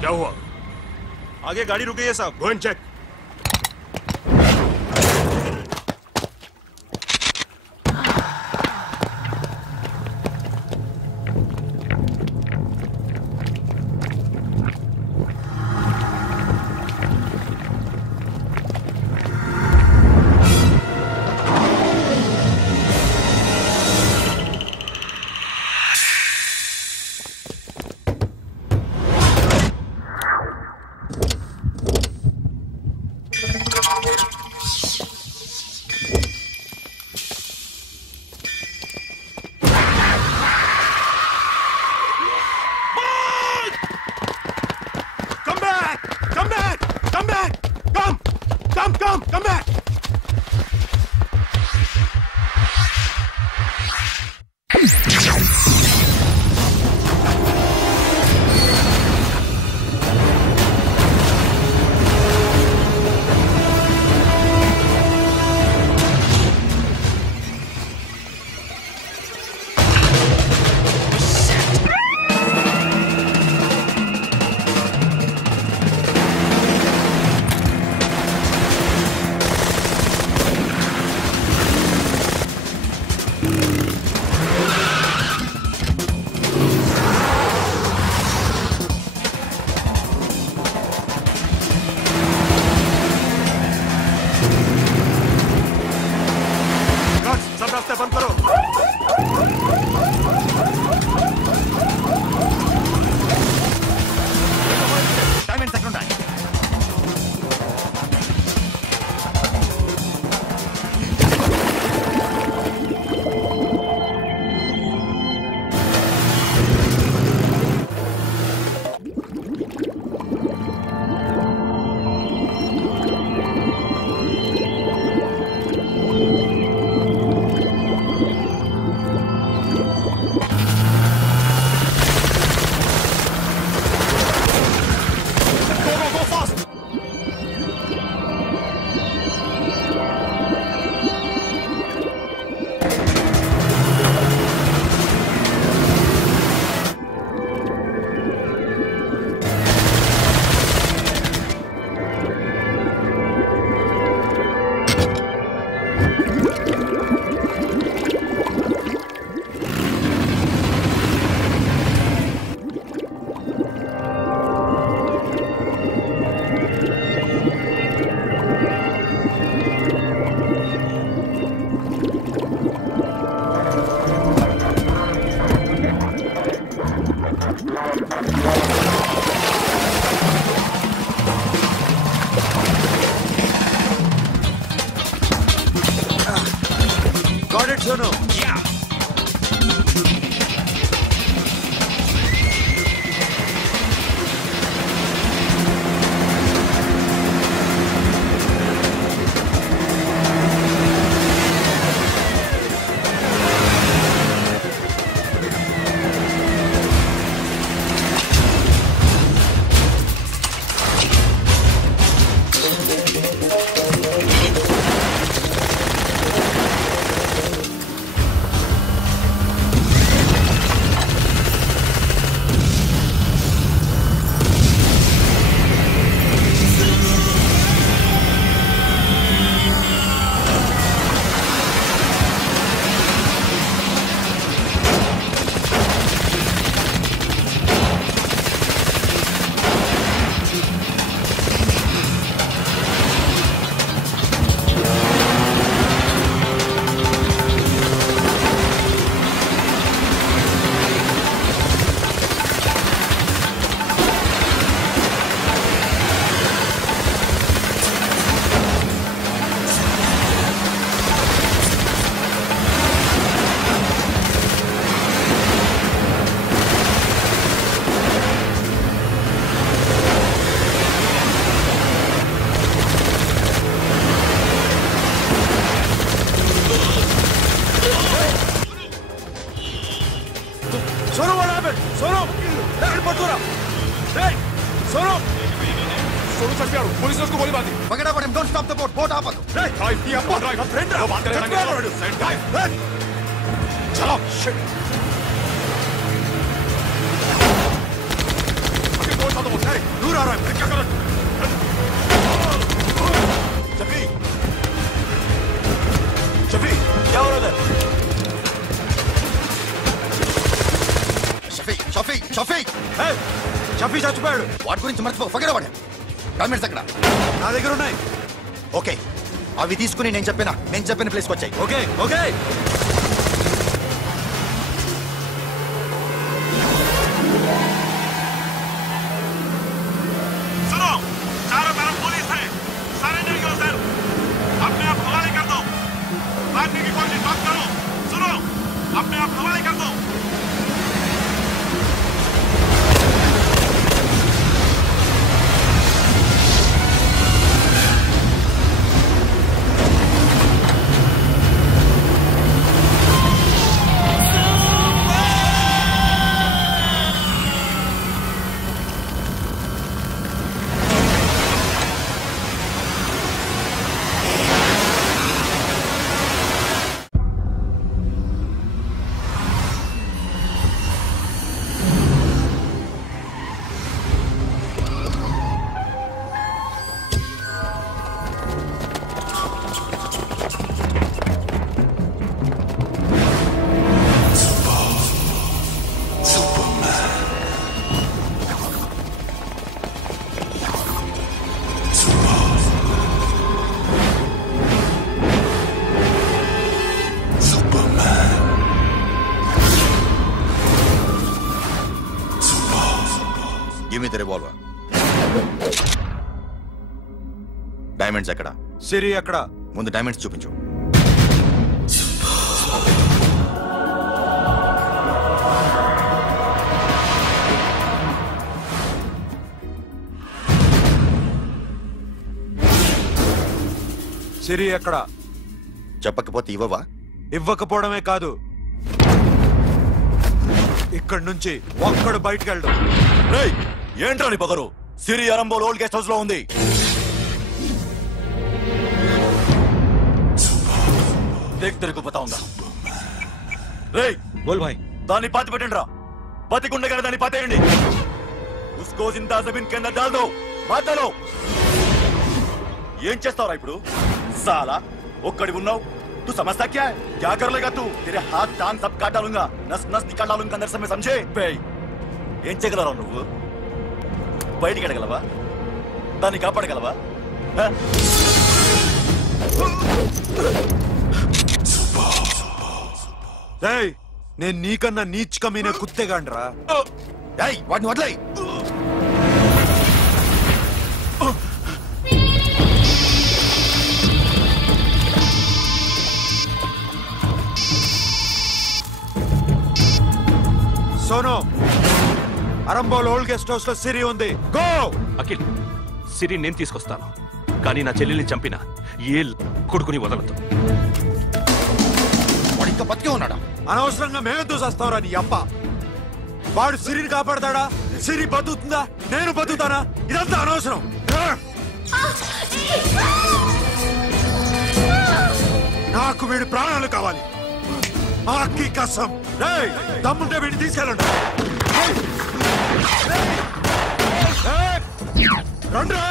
क्या हुआ? आगे गाड़ी रुक गई है साहब. Go and check. Come back! Got it, Sonu. Yeah. Sonu, what happened? Sonu! Let Patura! Hey! Sonu! Sonu चढ़ पुलिस ने उसको गोली मार दी Forget about him. Don't stop the boat. Boat आपको. ड्राइव किया ड्राइव friend वो बात करेंगे ड्राइव चलो शिट बोल सा तो बोल दूर आ रहा है क्या कर शफी शफी क्या हो रहा है షఫీ షఫీ చచ్చిపోయాడు. వాటి గురించి మర్చిపో. Forget about him. డాక్యుమెంట్స్ అక్కడ నా దగ్గర ఉన్నాయి. ఓకే, అవి తీసుకుని నేను చెప్పిన ప్లేస్కి వచ్చాయి. ఓకే ఓకే सुनो, चारों तरफ पुलिस है. Surrender yourself. अपने आप हवाले कर दो. भागने की कोशिश मत करो. सुनो, अपने आप हवाले कर दो. డైమండ్స్ ఎక్కడ? సిరి ఎక్కడ? ముందు డైమండ్స్ చూపించు. సిరి ఎక్కడ? చెప్పకపోతే ఇవ్వవా? ఇవ్వకపోవడమే కాదు, ఇక్కడి నుంచి ఒక్కడు బయటకు వెళ్ళడు. ఏంట్రా నీ పగరు? సిరి అరంబోల్ ఓల్డ్ గెస్ట్ హౌస్ లో ఉంది. देख तेरे को बताऊंगा. रे बोल भाई. दानी पाती పెట్టండి రా. బతికుండగానే దాన్ని పాతేయండి. उसको जिंदा जमीन के अंदर डाल दो. मार डालो. ఏం చేస్తావురా ఇప్పుడు? साला ఒక్కడి ఉన్నావు. तू समझता क्या है? क्या कर लेगा तू? तेरे हाथ टांग सब काट डालूंगा. नस नस निकाल डालूंगा अंदर से, मैं समझे? बे ఏం చేయగలరా నువ్వు? బయటికి ఎడగలవా? దాన్ని కాపాడగలవా? నేను నీకన్నా నీచ్ కమీనే కుత్తేగాండ్రా. వాడిని వదిలేయ్. అరంబోల్ ఓల్డ్ గెస్ట్ హౌస్ లో సిరి ఉంది. గో. అఖిల్, సిరి నేను తీసుకొస్తాను, కానీ నా చెల్లెల్ని చంపిన ఏ కొడుకుని వదలదు. వాడు ఇంకా బతికే ఉన్నాడా? అనవసరంగా మేమెందుకు చేస్తావురా నీ అప్ప? వాడు సిరిని కాపాడతాడా? సిరి బతుకుతుందా? నేను బతుకుతానా? ఇదంతా అనవసరం. నాకు వీడి ప్రాణాలు కావాలి. ఆకి కసం. దమ్ముంటే వీడిని తీసుకెళ్ళండి. రండ్రా.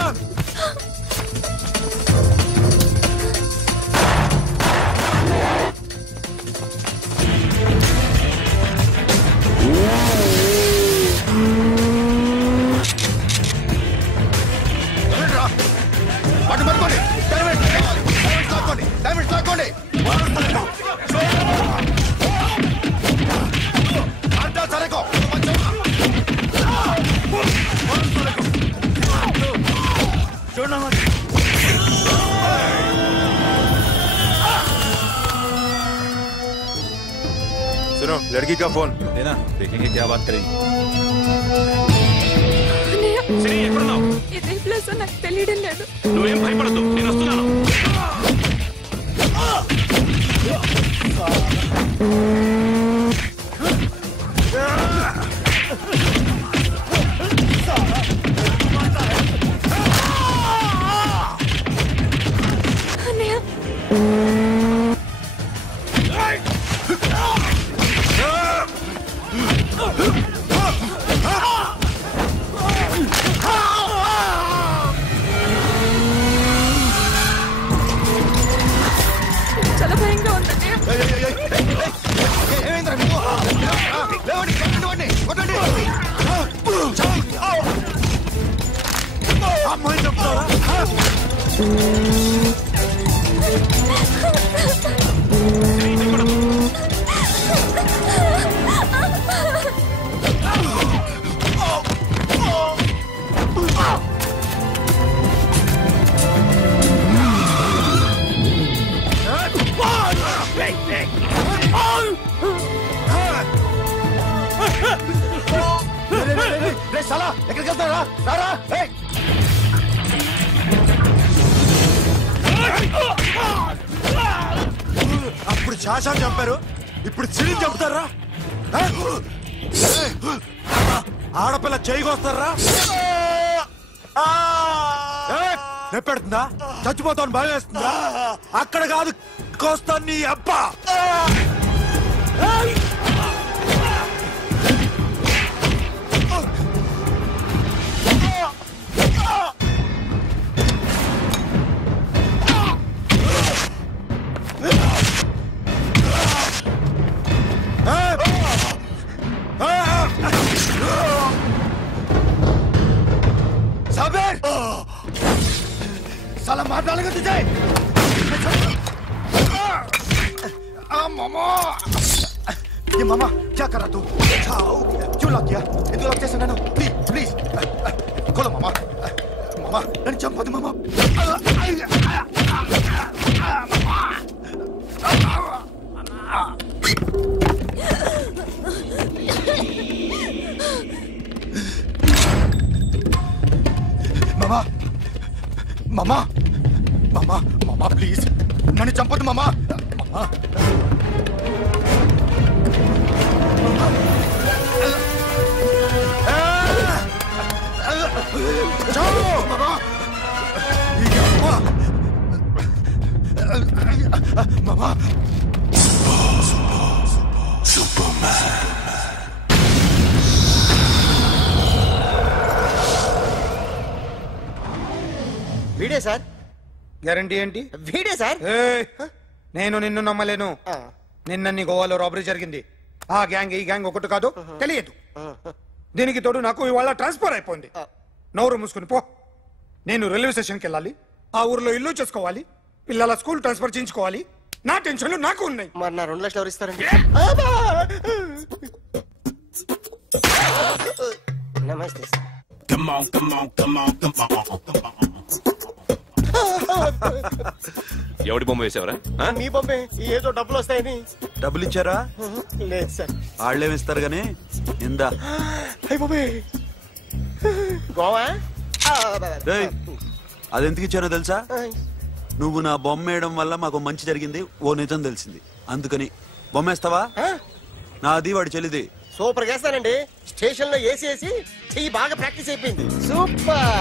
పట్టుకోండి. డైమండ్స్ లాక్కోండి. సరేకో सुनो लड़की का फोन लेना, देखेंगे क्या बात करेंगे. ఇదే ప్లేస్ నాకు తెలియడం లేదు. నువ్వేం భయపడద్దు, నేను వస్తున్నాను. చాలా భయంగా ఉందండి. అమ్మాయి చెప్తారా? साला ఎక్కడికి వెళ్తారా? రారా. అప్పుడు శాశాన్ని చంపారు, ఇప్పుడు సిరిని చంపుతారా? ఆడపిల్ల చేయకొస్తారా? నెప్పెడుతుందా? చచ్చిపోతాను భయం వేస్తుందా? అక్కడ కాదు, కోస్తాను నీ అబ్బా. साबिर साला मार डालेगा तुझे. मामा ये मामा क्या कर रहा तू? क्यों लॉक किया? ये लॉक कैसे नैनो? प्लीज प्लीज खोलो मामा. मामा नन्नु चंपదు मामा. मामा मामा मामा मामा प्लीज नन्नु चंपదు मामा. मामा जाओ मामा. मामा వీడే సార్. గ్యారంటీ ఏంటి? వీడే సార్. నేను నిన్ను నమ్మలేను. నిన్న గోవాలో రాబరీ జరిగింది. ఆ గ్యాంగ్ ఈ గ్యాంగ్ ఒకటి కాదు, తెలియదు. దీనికి తోడు నాకు ఇవాళ ట్రాన్స్ఫర్ అయిపోయింది. నోరు మూసుకుని పో. నేను రైల్వే స్టేషన్కి వెళ్ళాలి, ఆ ఊర్లో ఇల్లు చేసుకోవాలి, పిల్లల స్కూల్ ట్రాన్స్ఫర్ చేయించుకోవాలి. నా టెన్షన్లు నాకు ఉన్నాయి. మరి నా 2 లక్షలు ఎవరు ఇస్తారండి? నమస్తే sir. Come on, come on, come on, come on, come on. ఎవడి బొమ్మ వేసావరా? మీ బొమ్మే. ఏదో డబ్బులు వస్తాయని. డబ్బులు ఇచ్చారా? లేదు సార్. వాళ్ళేమిస్తారు గానీ ఇందా గోవా రేయ్, అదెందుకు ఇచ్చానో తెలుసా? నువ్వు నా బొమ్మ వేయడం వల్ల మాకు మంచి జరిగింది, ఓ నిజం తెలిసింది. అందుకని బొమ్మేస్తావా? నాది వాడి చెల్లిది. సూపర్ చేస్తానండి. స్టేషన్ లో ఏసీ చెయ్యి బాగా ప్రాక్టీస్ అయిపోయింది. సూపర్.